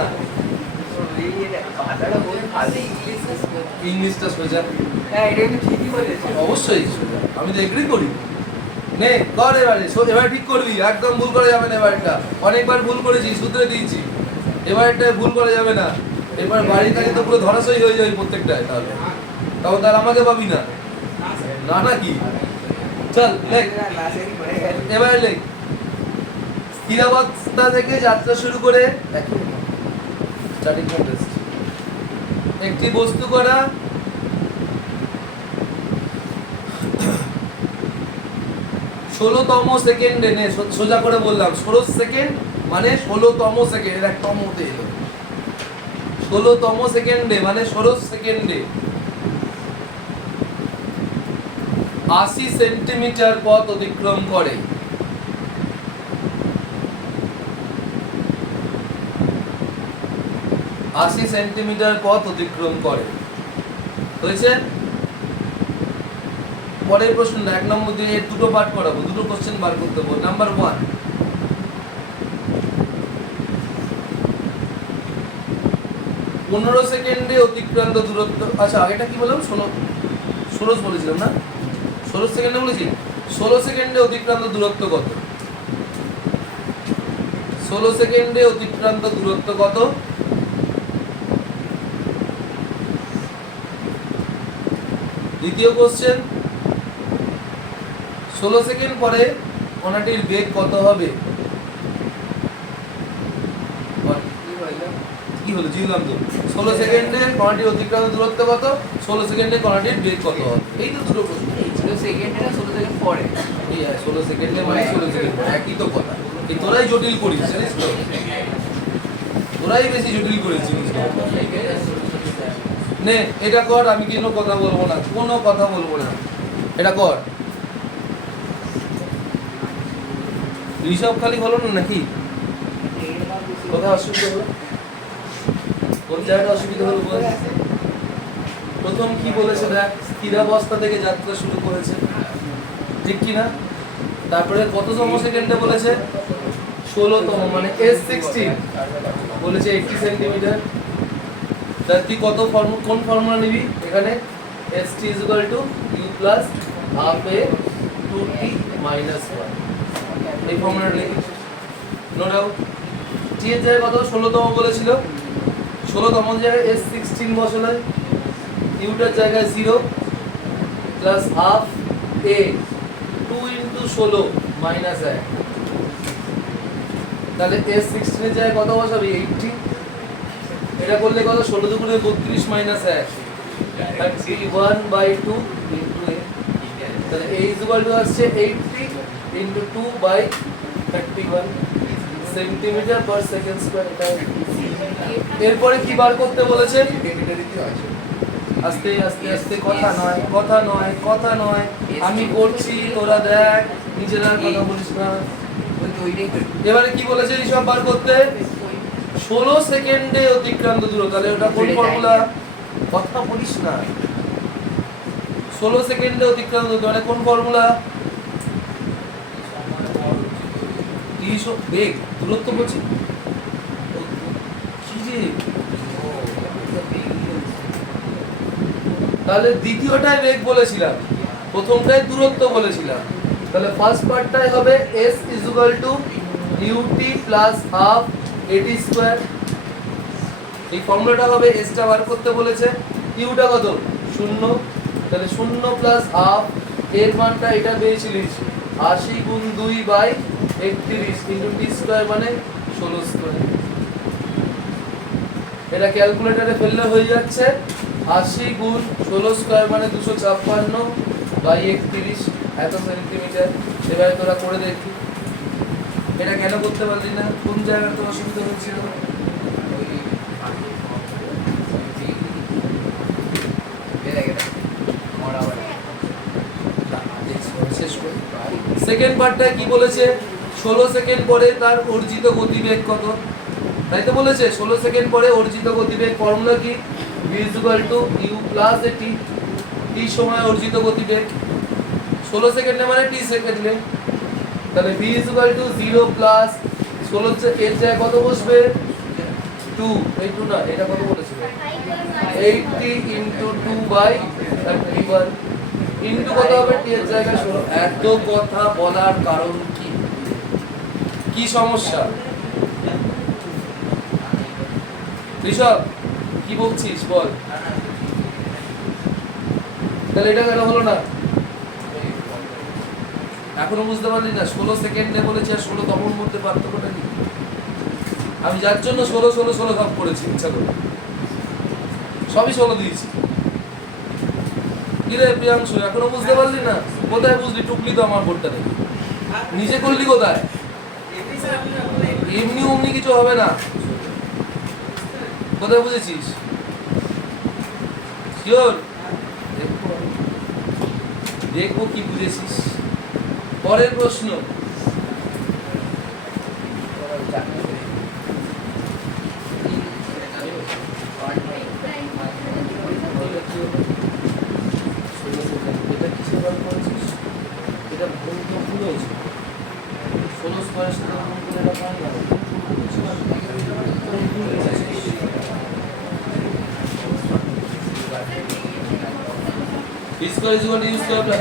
ইংলিশটা সোজা। হ্যাঁ এটা কিন্তু ঠিকই বলেছে অবশ্যই সোজা, আমি তো এগ্রি করি। নে কর এবারে, এবার ঠিক করবি, একদম ভুল করা যাবে না এবারটা, অনেকবার ভুল করেছি, সূত্রে দিয়েছি, এবারটা ভুল করা যাবে না। এবার বাড়ির কাছে তো পুরো ধরাশয়ী হয়ে যাবে প্রত্যেকটায়, তাহলে তখন তার আমাকে পাবি না, না না কি? চল লেখ, এবার লেখ, স্থিরাবস্থা থেকে যাত্রা শুরু করে স্টার্টিং পয়েন্ট একটি বস্তু করা ষোলোতম সেকেন্ডে, নে সোজা করে বললাম, 16 সেকেন্ড মানে 16তম সেকেন্ড, এর এক তমতে এলো, 16তম সেকেন্ডে মানে 16 সেকেন্ডে 80 সেন্টিমিটার পথ অতিক্রম করে। 80 সেন্টিমিটার পথ অতিক্রম করে, হয়েছে? পরের প্রশ্নটা 1 নম্বর দিয়ে এর দুটো পার্ট করাবো, দুটো কোশ্চেন বার করতে হবে। নাম্বার 1, 15 সেকেন্ডে অতিক্রান্ত দূরত্ব, আচ্ছা আগেটা কি বললাম, 16 বলেছিলাম না, 16 সেকেন্ডে বলেছি, 16 সেকেন্ডে অতিক্রান্ত দূরত্ব কত? 16 সেকেন্ডে অতিক্রান্ত দূরত্ব কত? দ্বিতীয় কোশ্চেন, 16 সেকেন্ড পরে কণাটির বেগ কত হবে? কি হলো, জিরলাম তো। 16 সেকেন্ডে কণাটির অতিক্রান্ত দূরত্ব কত, 16 সেকেন্ডে কণাটির বেগ কত হবে? এই তো দুটো প্রশ্ন। 16 সেকেন্ডে না 16 সেকেন্ড পরে এই 16 সেকেন্ডে মানে 16 সেকেন্ড পরে, একই তো কথা। এই তোরাই জটিল করিস, জানিস তো, তোরাই বেশি জটিল করিস জিনিসটা। নে এটা কর, আমি কোনো কথা বলবো না, কোনো কথা বলবো না, এটা কর। ঋষভ খালি হলো না নাকি? কোথায় অসুবিধা হলো? কোন জায়গাটা অসুবিধা হলো বল? প্রথম কি বলেছে দেখ, স্থিরাবস্থা থেকে যাত্রা শুরু করেছে, ঠিক কি না? তারপরে কততম সেকেন্ডে বলেছে? 16তম, মানে S16 বলেছে 80 সেন্টিমিটার। তাহলে তুই কত কোন ফর্মুলা নিবি এখানে? st u plus half a 2t minus 1, এই ফর্মুলা নিবি। No doubt. টি এর জায়গায় কত 16তম বলেছিল, 16তম জায়গায় এস 16 বসালে, ইউটার জায়গায় 0 প্লাস হাফ এ 2 ইন্টু 16 মাইনাস 1, তাহলে এস 16 এর জায়গায় কত বসাবি 80, এটা করলে কত 16 দুগুণে 32 মাইনাস 1 31/2 ইন্টু এ, তাহলে a ইজ ইকুয়াল টু আসছে 80 ইন্টু 2/31 সেন্টিমিটার পার সেকেন্ড স্কয়ার। এরপরে কি বার করতে বলেছে? আস্তে আস্তে আস্তে, কথা নয়, আমি করছি তোরা দেখ, নিজেরা কথা বলিস না। এবারে কি বলেছে এইসব বার করতে? 16 সেকেন্ডে অতিক্রান্ত দূরত্ব, তাহলে ওটা কোন ফর্মুলা? কথা বলিস না। 16 সেকেন্ডে অতিক্রান্ত দূরত্ব মানে কোন ফর্মুলা? বেগ, দূরত্ব বলছি কি যে, তাহলে দ্বিতীয়টাই বেগ বলেছিলাম, প্রথমটাই দূরত্ব বলেছিলাম। তাহলে ফার্স্ট পার্টটাই হবে s is equal two ut plus half a t square. এই ফর্মুলাটা হবে, s টা বার করতে বলেছে, u টা কত 0, তাহলে 0 প্লাস হাফ, এর মানটা এটা পেয়েছিলিস 80 গুণ 2/31 ইনটু টি স্কয়ার মানে 16 স্কয়ার। এটা ক্যালকুলেটরে ফেললে হয়ে যাচ্ছে 80 গুণ 16 স্কয়ার মানে 256/31 এত সেন্টিমিটার। এবারে তোরা করে দেখি এটা কেন করতে পারলি না, কোন জায়গায় তোর অসুবিধা হচ্ছিল? সেকেন্ড পার্টটা কি বলেছে? 16 সেকেন্ড পরে তার অর্জিত গতিবেগ কত, তাই তো বলেছে 16 সেকেন্ড পরে অর্জিত গতিবেগ ফর্মুলা কি? v = u + at, t সময় অর্জিত গতিবেগ 16 সেকেন্ডে মানে t সেকেন্ডে, তাহলে v = 0 প্লাস 16 এর জায়গায় কত বসবে 2, এই 2 না, এটা কত বলেছিল 80 ইনটু 2/31 ইনটু কত হবে t এর জায়গায় 16। এত কথা বলার কারণ কি, কি সমস্যা ঋষভ, কি বলছিস বল? তাহলে এটা কেন হলো না এখনো বুঝতে পারলি না? 16 সেকেন্ডে বলেছি আর 16তমর মধ্যে পার্থক্যটা কি? আমি যার জন্য 16 ভাগ করেছি ইচ্ছা করে, সবই 16 দিয়েছি। কি রে প্রিয়াংশু, এখনো বুঝতে পারলি না? কোথায় বুঝলি? টুকলি তো আমার বোর্ডটা দেখি, নিজে করলি কোথায়? এমনি অমনি কিছু হবে না, কোথায় বুঝেছিস? শিওর? দেখবো কি বুঝেছিস। পরের প্রশ্ন, এটা কিসে বার করেছিস? এটা ভুল তো ভুল হয়েছে, 16 স্কয়ারের সাথে গুণ করে এটা পাই না, ভুল হয়েছে।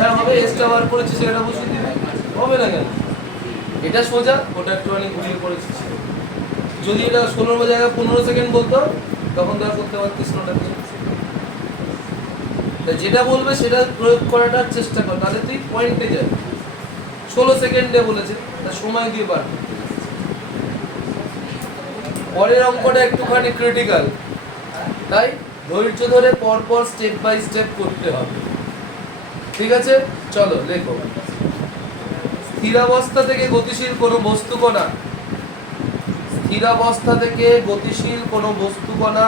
হ্যাঁ হবে, এসটা বার করেছি সেটা বসিয়ে দিবি, হবে না কেন? এটা সোজা, ওটা একটুখানি ঘুরিয়ে করেছিস। যদি এটা 16 জায়গায় 15 সেকেন্ড বলতো তখন তো আর করতে পারতিস না। যেটা বলবে সেটা প্রয়োগ করাটার চেষ্টা কর, তাহলে তুই পয়েন্টে যাবি। 16 সেকেন্ডে বলেছে, তা সময় দিয়ে পার। পরের অঙ্কটা একটুখানি ক্রিটিক্যাল, তাই ধৈর্য ধরে পরপর স্টেপ বাই স্টেপ করতে হবে, ঠিক আছে? চলো লেখো। স্থিরাবস্থা থেকে গতিশীল কোনো বস্তু কণা, স্থিরাবস্থা থেকে গতিশীল কোনো বস্তু কণা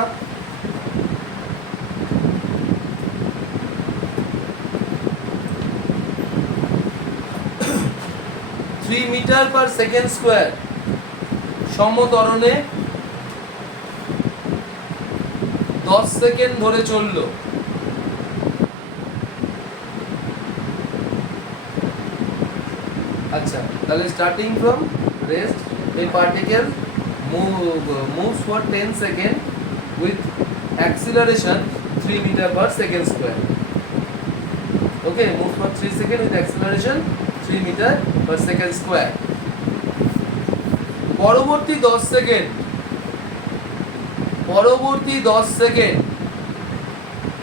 মিটার পার সেকেন্ড স্কয়ার সমত্বরণে 10 সেকেন্ড ধরে চললো। আচ্ছা, তাহলে starting from rest a particle moves for 10 seconds with acceleration 3 meter per second square. Okay, moves for 3 seconds with acceleration 3 meter per second square. পরবর্তী 10 সেকেন্ড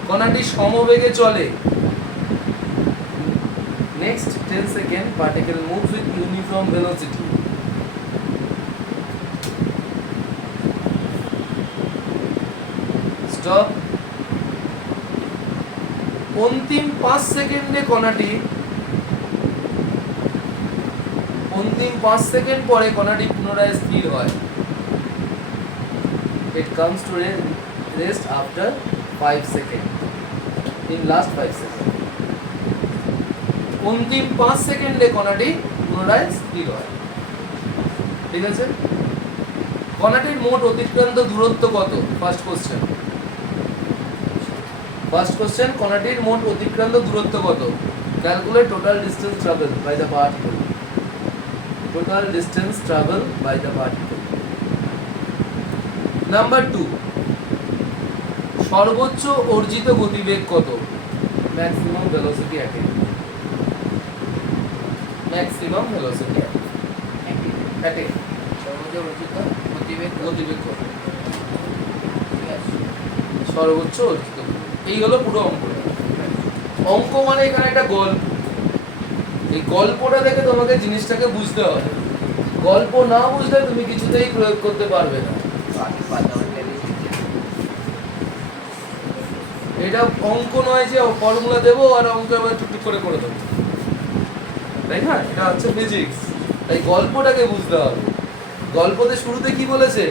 কণাটি সমবেগে চলে। Next 10 second particle moves with uniform velocity. Stop. অন্তিম 5 সেকেন্ডে কণাটি অন্তিম 5 second পরে কণাটি পুনরায় স্থির হয়। It comes to rest after 5 seconds. In last 5 seconds. অন্তিম 5 সেকেন্ডে কণাটি পুনরায় স্থির হয়। ঠিক আছে? কণাটির মোট অতিক্রান্ত দূরত্ব কত? ফার্স্ট কোশ্চেন, কণাটির মোট অতিক্রান্ত দূরত্ব কত? Calculate total distance travel by the particle. Total distance travel by the particle. Number 2, সর্বোচ্চ অর্জিত গতিবেগ কত? Maximum velocity attained. Maximum velocity attained. সর্বোচ্চ অর্জিত গতিবেগ কত? সর্বোচ্চ অর্জিত। এই হলো পুরো অঙ্ক। অঙ্ক মানে এখানে একটা গল্প। এই গল্পটা দেখে তোমাকে জিনিসটাকে বুঝতে হবে। গল্প না বুঝলে তুমি কিছুতেই প্রয়োগ করতে পারবে না। এটা অঙ্ক নয় যে ফর্মুলা দেবো আর অঙ্ক এবার টুকটুক করে দেবো, তাই না? এটা হচ্ছে ফিজিক্স। তাই গল্পটাকে বুঝতে হবে। গল্পতে শুরুতে কি বলেছে?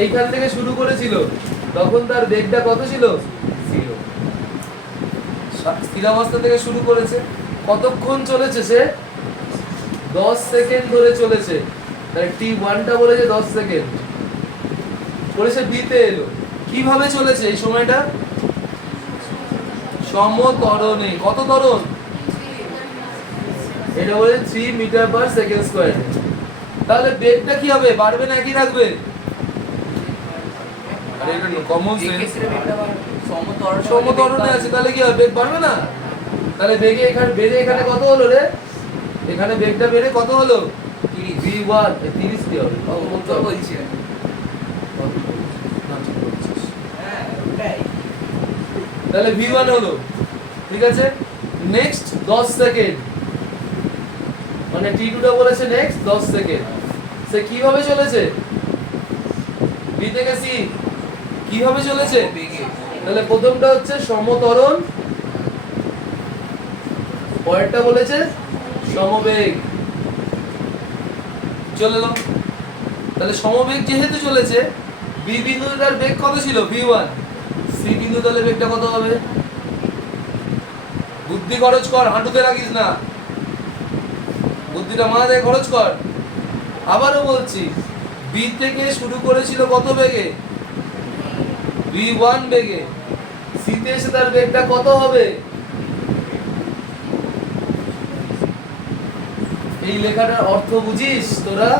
এইখান থেকে শুরু করেছিল, তখন তার বেগটা কত ছিল? 0। স্থিরাবস্থা থেকে শুরু করেছে। কতক্ষণ চলেছে সে? 10 সেকেন্ড ধরে চলেছে। তাহলে t1টা বলেছে 10 সেকেন্ড। পরে সে বিতে এলো। কিভাবে চলেছে এই সময়টা? সমত্বরণে। কত ত্বরণ? এটা বলে 3 মিটার পার সেকেন্ড স্কয়ার। তাহলে বেগটা কি হবে? বাড়বে না একই রাখবে? আরে এটা কমন সেন্স। সমত্বরণে আছে, তাহলে কি হবে? বেগ বাড়বে না? তাহলে বেগে এখানে কত হলো রে? এখানে বেগটা বেড়ে কত হলো? 30। v1 30 কি হবে? কত বলছি? হ্যাঁ ওটাই। তাহলে v1 হলো। ঠিক আছে? নেক্সট 10 সেকেন্ড, মানে t2টা বলেছে নেক্সট 10 সেকেন্ড। সে কিভাবে চলেছে? b থেকে c কিভাবে চলেছে? তাহলে প্রথমটা হচ্ছে সমত্বরণ, পরেরটা বলেছে সমবেগ। চলে এলো। তাহলে সমবেগ যেহেতু চলেছে, বি বিন্দুটার বেগ কত ছিল? v1। সি বিন্দু তাহলে বেগটা কত হবে? বুদ্ধি খরচ কর, হাঁটুতে রাখিস না। বুদ্ধিটা মাথায় খরচ কর। আবারও বলছি, বি থেকে শুরু করেছিল কত বেগে? v1 বেগে। সি তে এসে তার বেগটা কত হবে? এই লেখাটার অর্থ বুঝিস তোরা?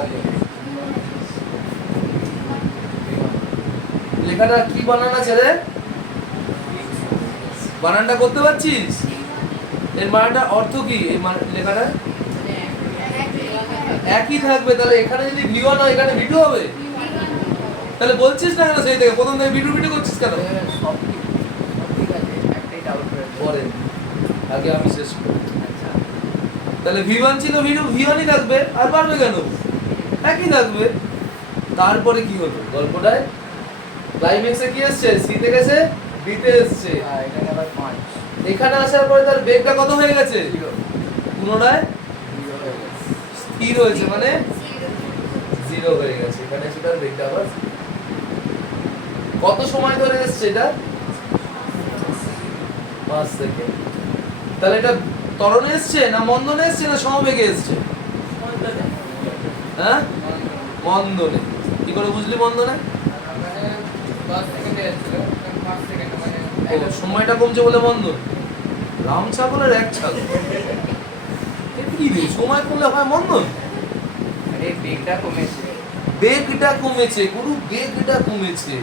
লেখাটা কি বানান আছে রে? বানানটা করতে পারছিস? এর মানেটা অর্থ কি? এই লেখাটা একই থাকবে। তাহলে এখানে যদি v1 হয়, এখানে v2 হবে। তাহলে বলছিস না কেন সেই থেকে? প্রথম থেকে v2 করছিস কেন? সব ঠিক আছে, একটাই ডাউট পরে আগে আমি শেষ করি। তাহলে v1 ছিল, v1ই থাকবে। আর বাড়বে কেন? একই থাকবে। তারপরে কি হলো গল্পটায়? ক্লাইম্যাক্সে কি এসছে? সি থেকে এসে বি তে এসছে। এখানে আবার 5 এখানে আসার পরে তার বেগটা কত হয়ে গেছে? পুনরায় স্থির হয়েছে, মানে 0 হয়ে গেছে। এখানে সেটার বেগটা আবার কত সময় ধরে এসছে? এটা 5 সেকেন্ড। তাহলে এটা ত্বরণে এসছে না মন্দনে এসছে না সমবেগে এসছে? হ্যাঁ, মন্দনে। কি করে বুঝলি মন্দনে? মানে 10 সেকেন্ডে আসছিল, 5 সেকেন্ড মানে ও, সময়টা কমছে বলে মন্দন। রাম ছাগলের এক ছাগল। কি রে, সময় কমলে হয় মন্দন? আরে বেগটা কমেছে। বেগটা কমেছে, গুরু বেগটা কমেছে।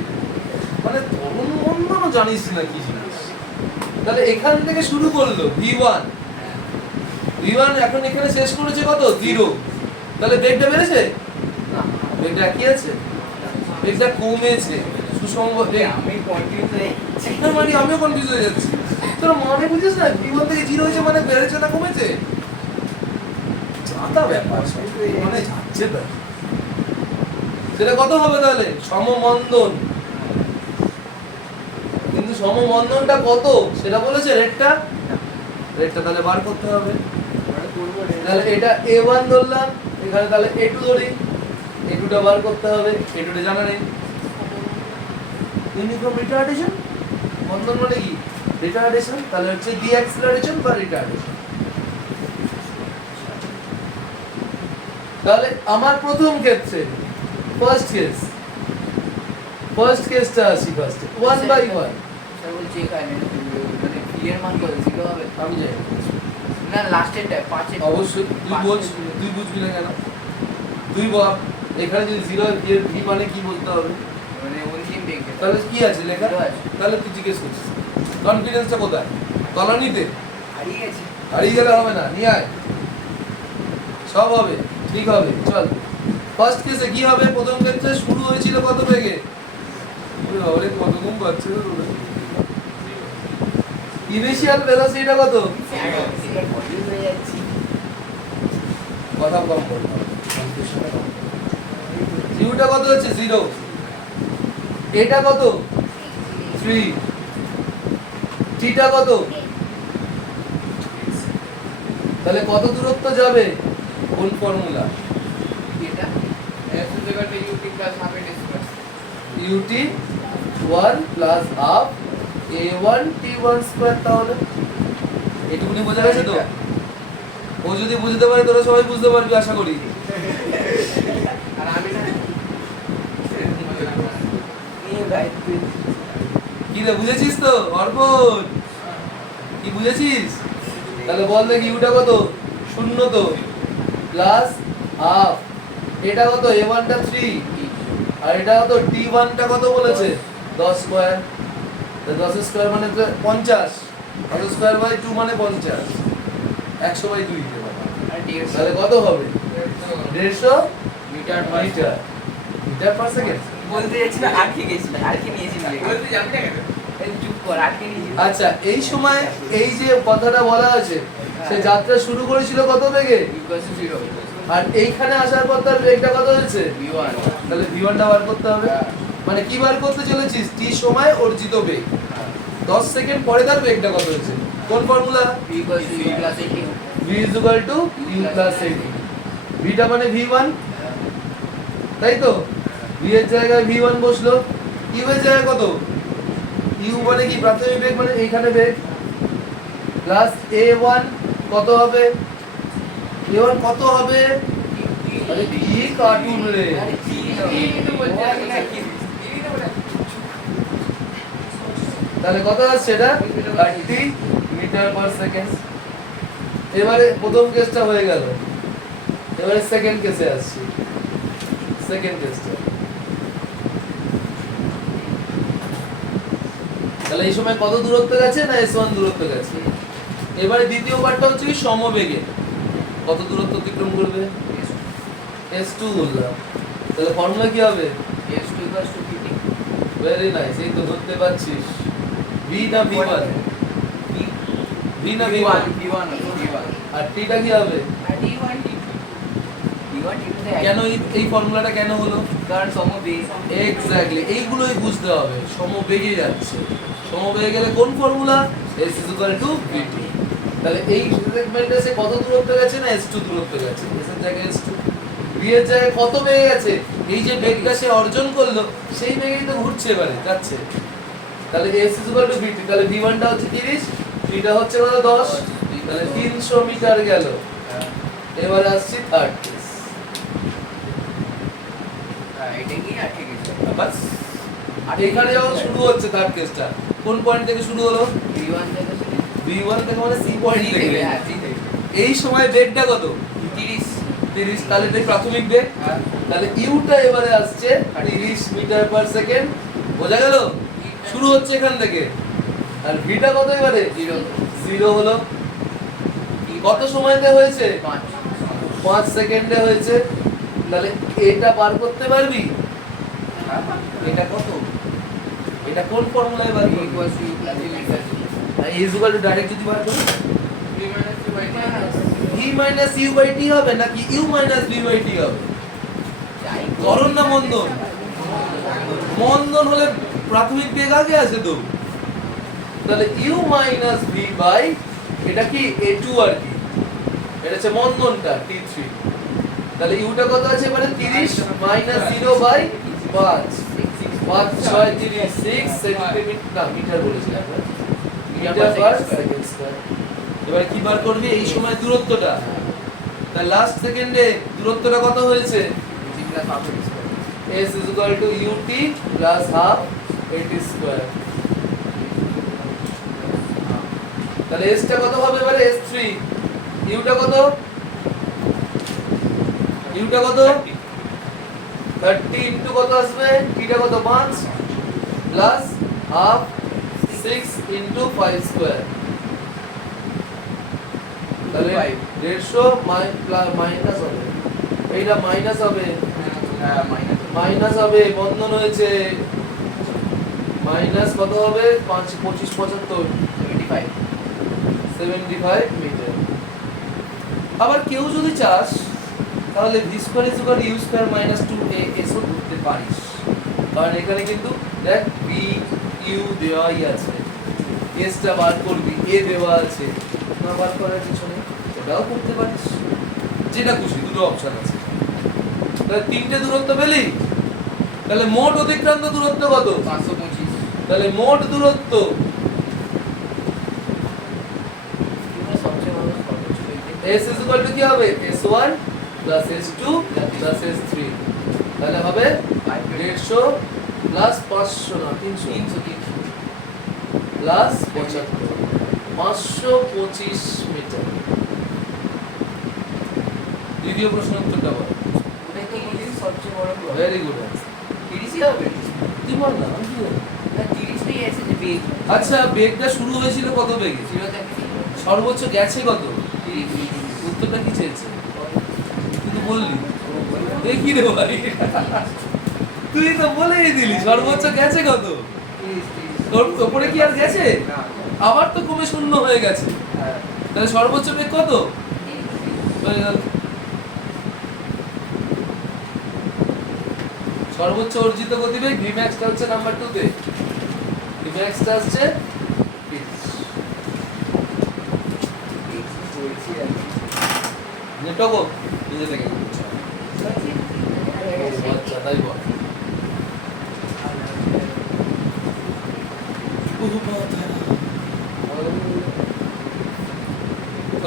মানে তরুণ মন্দনও জানিস না কি জিনিস। তাহলে এখান থেকে শুরু করলো v1, এখন এখানে শেষ করেছে কত? 0। তাহলে বেগটা বেড়েছে? বেগটা একই আছে, বেগটা কমেছে। সুষম বেগ। আমি কনফিউজ হয়ে যাচ্ছি। মানে আমিও কনফিউজ হয়ে যাচ্ছি। তোর মানে বুঝছিস না V1 থেকে 0 হয়েছে মানে বেড়েছে না কমেছে? জাতা ব্যাপার মানে যাচ্ছে তাই। সেটা কত হবে তাহলে? সমমন্দন। কিন্তু সমমন্দনটা কত সেটা বলেছে রেটটা? রেটটা তাহলে বার করতে হবে। তাহলে এটা A1 ধরলাম, এখানে তাহলে A2 ধরি। A2টা বার করতে হবে, A2টা জানা নেই। ইউনিফর্ম রিটার্ডেশন, মন্দন মানে কি? রিটার্ডেশন, তাহলে হচ্ছে ডিঅ্যাক্সিলারেশন বা রিটার্ডেশন। তাহলে আমার প্রথম ক্ষেত্রে ফার্স্ট কেসটা আসি ফার্স্টে 1/1 স্যার বলছি এখানে মানে p এর মান কত 0 হবে? আমি জানি না লাস্টেরটা 5 এর অবশ্যই তুই বুঝবি না কেন? তুই বল এখানে যদি 0 এর ভি মানে কি বলতে হবে? মানে অন্তিম বেগ তাহলে কি আছে লেখা? Zero আছে। তাহলে তুই জিজ্ঞেস করছিস কনফিডেন্সটা কোথায়? তলানিতে? হারিয়ে গেছে। হারিয়ে গেলে হবে না, নিয়ে আয়, সব হবে, ঠিক হবে। চল ফার্স্ট কেসে কি হবে? প্রথম ক্ষেত্রে শুরু হয়েছিল কত বেগে? ওরে কত কম পাচ্ছে ইনিশিয়াল ভেলোসিটিটা কত? স্যার কনফিউজ হয়ে যাচ্ছি। কথা কম বলতে হবে, কনফিউশনটা কম। ইউটা কত হচ্ছে 0, এটা কত 3, টিটা কত? তাহলে কত দূরত্ব যাবে? কোন ফর্মুলা? এটা s = ut + half a square ut 1 plus half a1 t1 square. তাহলে এটুকুনি বোঝা গেছে তো? ও যদি বুঝতে পারে তোরা সবাই বুঝতে পারবি আশা করি। আর আমি না এই ভাই তুই কি রে বুঝেছিস তো অর্পণ? কি বুঝেছিস? তাহলে বল দেখি ইউটা কত? 0 তো প্লাস হাফ, এটা কত? a1 টা 3 আর এটা কত? t1 টা কত বলেছে? 10 স্কয়ার। তো 10 স্কয়ার মানে তো 50, 10 স্কয়ার বাই 2 মানে 50, 100/2 দিতে পারো। আর ds তাহলে কত হবে? 150 metre per metre, metre per second. বলতে যাচ্ছি না আটকে গেছিল, আটকে নিয়েছিল বলতে জানতে কেন এই চুপ কর আটকে নিয়েছিল। আচ্ছা এই সময় এই যে কথাটা বলা আছে সে যাত্রা শুরু করেছিল কত বেগে? = 0 আর এইখানে আসার পর তার বেগটা কত হয়েছে? v1 তাহলে v1 টা বার করতে হবে। মানে কি বার করতে চলেছিস? t সময় অর্জিত বেগ, 10 সেকেন্ড পরে তার বেগটা কত হয়েছে? কোন formula? v = u + 18 v = u + 18। v টা মানে v1, তাই তো? v এর জায়গায় v1 বসলো, u এর জায়গায় কত? u মানে কি? প্রাথমিক বেগ মানে এইখানে বেগ প্লাস a1 কত হবে? a1 কত হবে? আরে কি কার্টুন রে। আরে কি তো বলতে নাকি তাহলে কত আসছে এটা? 30 মিটার পার সেকেন্ড। এবারে প্রথম কেসটা হয়ে গেল, এবারে সেকেন্ড কেসে আসছি। সেকেন্ড কেসটা তাহলে এই সময় কত দূরত্ব গেছে? না s1 দূরত্ব গেছে। এবারে দ্বিতীয় পার্টটা হচ্ছে কি সমবেগে কত দূরত্ব অতিক্রম করবে? s2 বললাম। তাহলে ফর্মুলা কি হবে? s2 = pt ভেরি নাইস, এই তো ধরতে পারছিস। v না v1? v না v1? v1 আর t টা কি হবে? আর d1 তে কেন এই ফর্মুলাটা কেন হলো? কারণ সমবেগ এক্স্যাক্টলি, এইগুলোই বুঝতে হবে। সমবেগে যাচ্ছে, সমবেগে গেলে কোন ফর্মুলা? s = vt। তাহলে এই সেগমেন্টে সে কত দূরত্ব গেছে? না s2 দূরত্ব গেছে। s এর জায়গায় s2, v এর জায়গায় কত বেগে গেছে? এই যে বেগটা সে অর্জন করলো সেই বেগেই তো ঘুরছে, এবারে যাচ্ছে। তাহলে s = vt। তাহলে v1 টা হচ্ছে 30, v টা হচ্ছে কত? 10। তাহলে 300 মিটার গেল। এবারে আসছি থার্ড কেস। এটা কি আটকে গেছে বাস এখানে যখন শুরু হচ্ছে থার্ড কেসটা, কোন পয়েন্ট থেকে শুরু হলো? v1 থেকে v1 থেকে মানে c পয়েন্ট থেকে। হ্যাঁ c থেকে এই সময় বেগটা কত? 30। তাহলে এটাই প্রাথমিক বেগ। হ্যাঁ তাহলে ইউটা এবারে আসছে 30 মিটার পার সেকেন্ড। বোঝা গেল? শুরু হচ্ছে এখান থেকে। আর ভিটা কত এবারে? 0 হলো। কত সময়তে হয়েছে? 5 5 সেকেন্ডে হয়েছে। তাহলে এটা বার করতে পারবি? এটা কত? এটা কোন ফর্মুলায় বার করবি? ইকুয়াল টু ডাইরেক্ট যদি বার করি v minus u by t হবে নাকি u minus v by t হবে? করণ না মন্দন? মন্দন হলে প্রাথমিক বেগ আগে আছে তো। তাহলে u মাইনাস v বাই এটা কি a2 আর কি, এটা হচ্ছে মন্দনটা t3। তাহলে u টা কত আছে এবারে 30 মাইনাস 0 বাই 5 5 6 30 6 সেন্টিমিটার না মিটার বলেছিলাম মিটার পার সেকেন্ড স্কয়ার। এবারে কি বার করবি এই সময় দূরত্বটা? তাহলে লাস্ট সেকেন্ডে দূরত্বটা কত হয়েছে? s is equal to ut plus half at square। তাহলে s টা কত হবে এবারে? s3। u টা কত? u টা কত? 30 ইনটু কত আসবে? t টা কত? 5 প্লাস হাফ 6 ইনটু 5 স্কয়ার। তাহলে 150 মাইনাস হবে, এইটা মাইনাস হবে, মাইনাস হবে, বন্ধন হয়েছে মাইনাস কত হবে? 5 25 75 75 মিটার। আবার কেউ যদি চাস তাহলে v square is equal u square minus 2a s ও ধরতে পারিস, কারণ এখানে কিন্তু দেখ v u দেওয়াই আছে, s টা বার করবি a দেওয়া আছে, না বার করার কিছু নেই, ওটাও করতে পারিস, যেটা খুশি, দুটো অপশন আছে। তাহলে তিনটে দূরত্ব পেলি, তাহলে মোট অতিক্রান্ত দূরত্ব কত? 525। তাহলে মোট দূরত্ব s is equal to কি হবে? s1 plus s2 plus s3। তাহলে হবে 150 plus 500 না 300 plus 75 525 মিটার। দ্বিতীয় প্রশ্ন উত্তরটা বল। সবচেয়ে বড় ভেরি গুড। 30ই হবে। তুই বল না, আমি কি জানি? 30টাই আছে যে বেগ। আচ্ছা বেগটা শুরু হয়েছিল কত বেগে? 0 থেকে সর্বোচ্চ গেছে কত? উত্তরটা কি চেয়েছে? তুই তো বললি। দেখি রে ভাই, তুই তো বলেই দিলি সর্বোচ্চ গেছে কত? তোর উপরে কি আর গেছে? আবার তো কমে শূন্য হয়ে গেছে, তাহলে সর্বোচ্চ বেগ কত? হয়ে গেল। সর্বোচ্চ অর্জিত গতিবেগ Vmax টা হচ্ছে নাম্বার 2 তে, Vmax টা হচ্ছে 30। নেটকো নিজে থেকে বুঝছো। আচ্ছা তাই বল।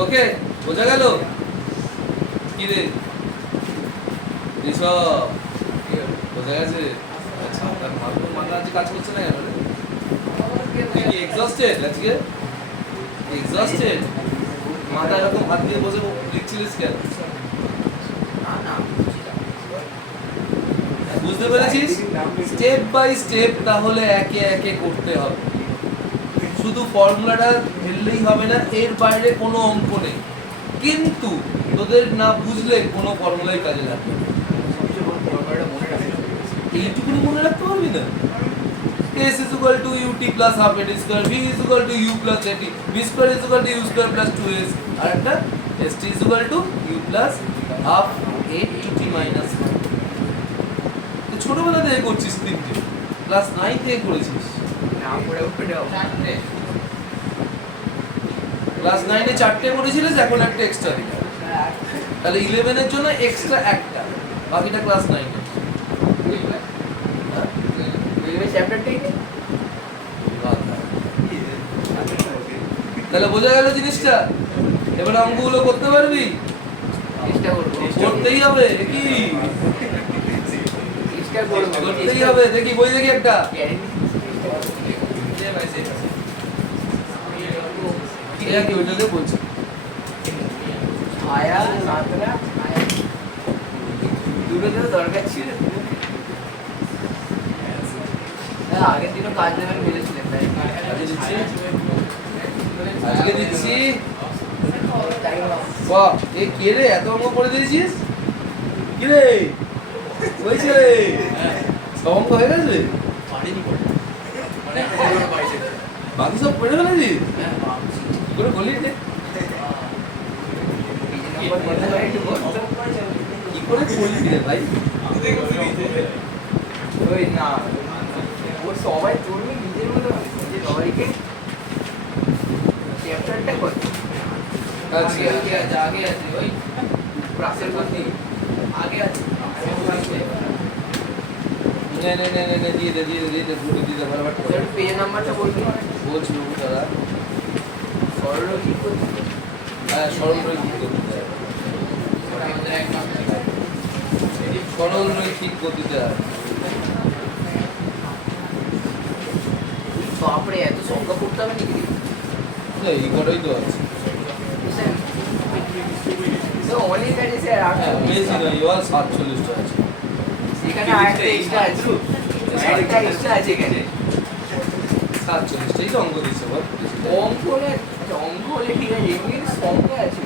ওকে বোঝা গেল? কি রে ঋষভ, বোঝা গেছে? আচ্ছা তার ভাগ্য মাথা আজ কাজ করছে না কেন রে? তুই কি এক্সস্টেড আজকে? এক্সস্টেড? মাথা এরকম হাত দিয়ে বসে লিখছিলিস কেন? বুঝতে পেরেছিস? স্টেপ বাই স্টেপ তাহলে একে একে করতে হবে, শুধু ফর্মুলাটা ফেললেই হবে না, এর বাইরে কোনো অঙ্ক নেই, কিন্তু তোদের না বুঝলে কোনো ফর্মুলাই কাজে লাগবে না। এইটুকুনি মনে রাখতে পারবি না? s is equal to ut plus half at square, v is equal to u plus at, v square is equal to u square plus 2s, আর একটা st is equal to u plus half a to t minus 1। তো ছোটবেলা থেকে করছিস তিনটে, class 9 থেকে করেছিস, class 9 এ চারটে করেছিলিস, এখন একটা এক্সট্রা দিলি, তাহলে 11 এর জন্য এক্সট্রা একটা, বাকিটা ক্লাস 9 এর। তাহলে বোঝা গেল জিনিসটা? এবার অঙ্কগুলো করতে পারবি? চেষ্টা করব। করতেই হবে কি? চেষ্টা করব। করতেই হবে। দেখি বই দেখি একটা। এটা কি ওইটাকে বলছি? ছায়া সাতরা ছায়া দুটো তো দরকার ছিল। আগের দিনও কাজ দেবেন বলেছিলেন, তাই আজকে দিচ্ছি। বাহ, এ কে রে এত অঙ্ক করে দিয়েছিস? কি রে হয়েছে রে? সব অঙ্ক হয়ে গেছে? বাকি সব পড়ে ফেলেছিস? কি করে বলি রে? কি করে বলি রে ভাই? ওই না ও সবাই তুলবে নিজের মতো নিজের সবাইকে চ্যাপ্টারটা কর আচ্ছা আগে আছে ওই ক্লাসের মধ্যে আগে আছে নে দিয়ে দে পুরো দিয়ে দে বরাবর করে পেজ নাম্বারটা বলবি বলছি বাবু দাদা। সরল কি করতে হ্যাঁ সরল রৈখিক গতিতে হয়। সরল রৈখিক গতিতে হয়। বাপরে এত সংখ্যা পড়তে হবে নাকি না, এই কটাই তো আছে। অনেক আছে স্যার হ্যাঁ বেশি নয়, এবার 47টা আছে। এখানে আরেকটা এক্সট্রা আছে একটা এক্সট্রা আছে এখানে 47টাই তো অঙ্ক দিচ্ছে বল। অঙ্ক হলে ঠিক আছে এমনি সংখ্যা আছে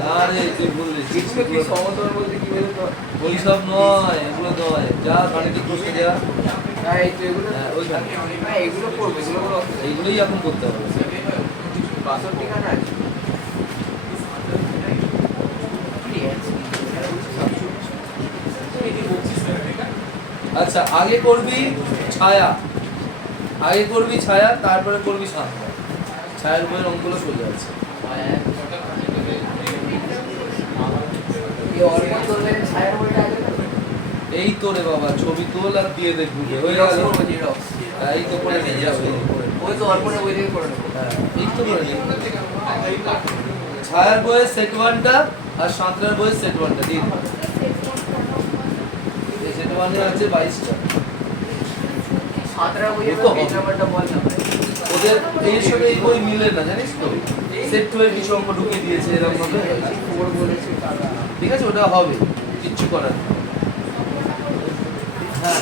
না রে তুই বললি এগুলো কি সমতল বলতে কি বলতো ওই সব নয়, এগুলো নয়। যা গাণিতিক প্রশ্ন যা, হ্যাঁ এই তো এগুলো হ্যাঁ ওইখানে হ্যাঁ এগুলো করবো এগুলো করবো এইগুলোই এখন করতে হবে। 62 খানা আছে আচ্ছা আগে করবি ছায়া, আগে করবি ছায়া, তারপরে করবি সাঁতরা। ছায়ার উপরে অঙ্কগুলো চলে যাচ্ছে। এই অল্প তোলের ছায়ার বইটা আছে না এই তো রে বাবা, ছবি তোল আর দিয়ে দেখ গ্রুপে হয়ে গেল। হ্যাঁ, এই তো করে নিয়ে যাবে, এই তো করে নে। ওই তো অল্পনের বই থেকে করে নেবো হ্যাঁ এই তো করে নিয়ে ছায়ার বইয়ের সেট ওয়ানটা আর সাঁতরার বইয়ের সেট ওয়ানটা দিয়ে দিন। এই সেট ওয়ানে আছে 22টা। 17 বইয়ের ও তো পেজ হবে। নাম্বারটা বল না ভাই ওদের এর সঙ্গে এই বই মিলে না, জানিস তো। সেট টু এর কিছু অঙ্ক ঢুকিয়ে দিয়েছে এরকম ভাবে। 4 বলেছে কাকা ঠিক আছে, ওটা হবে, কিচ্ছু করার নেই। হ্যাঁ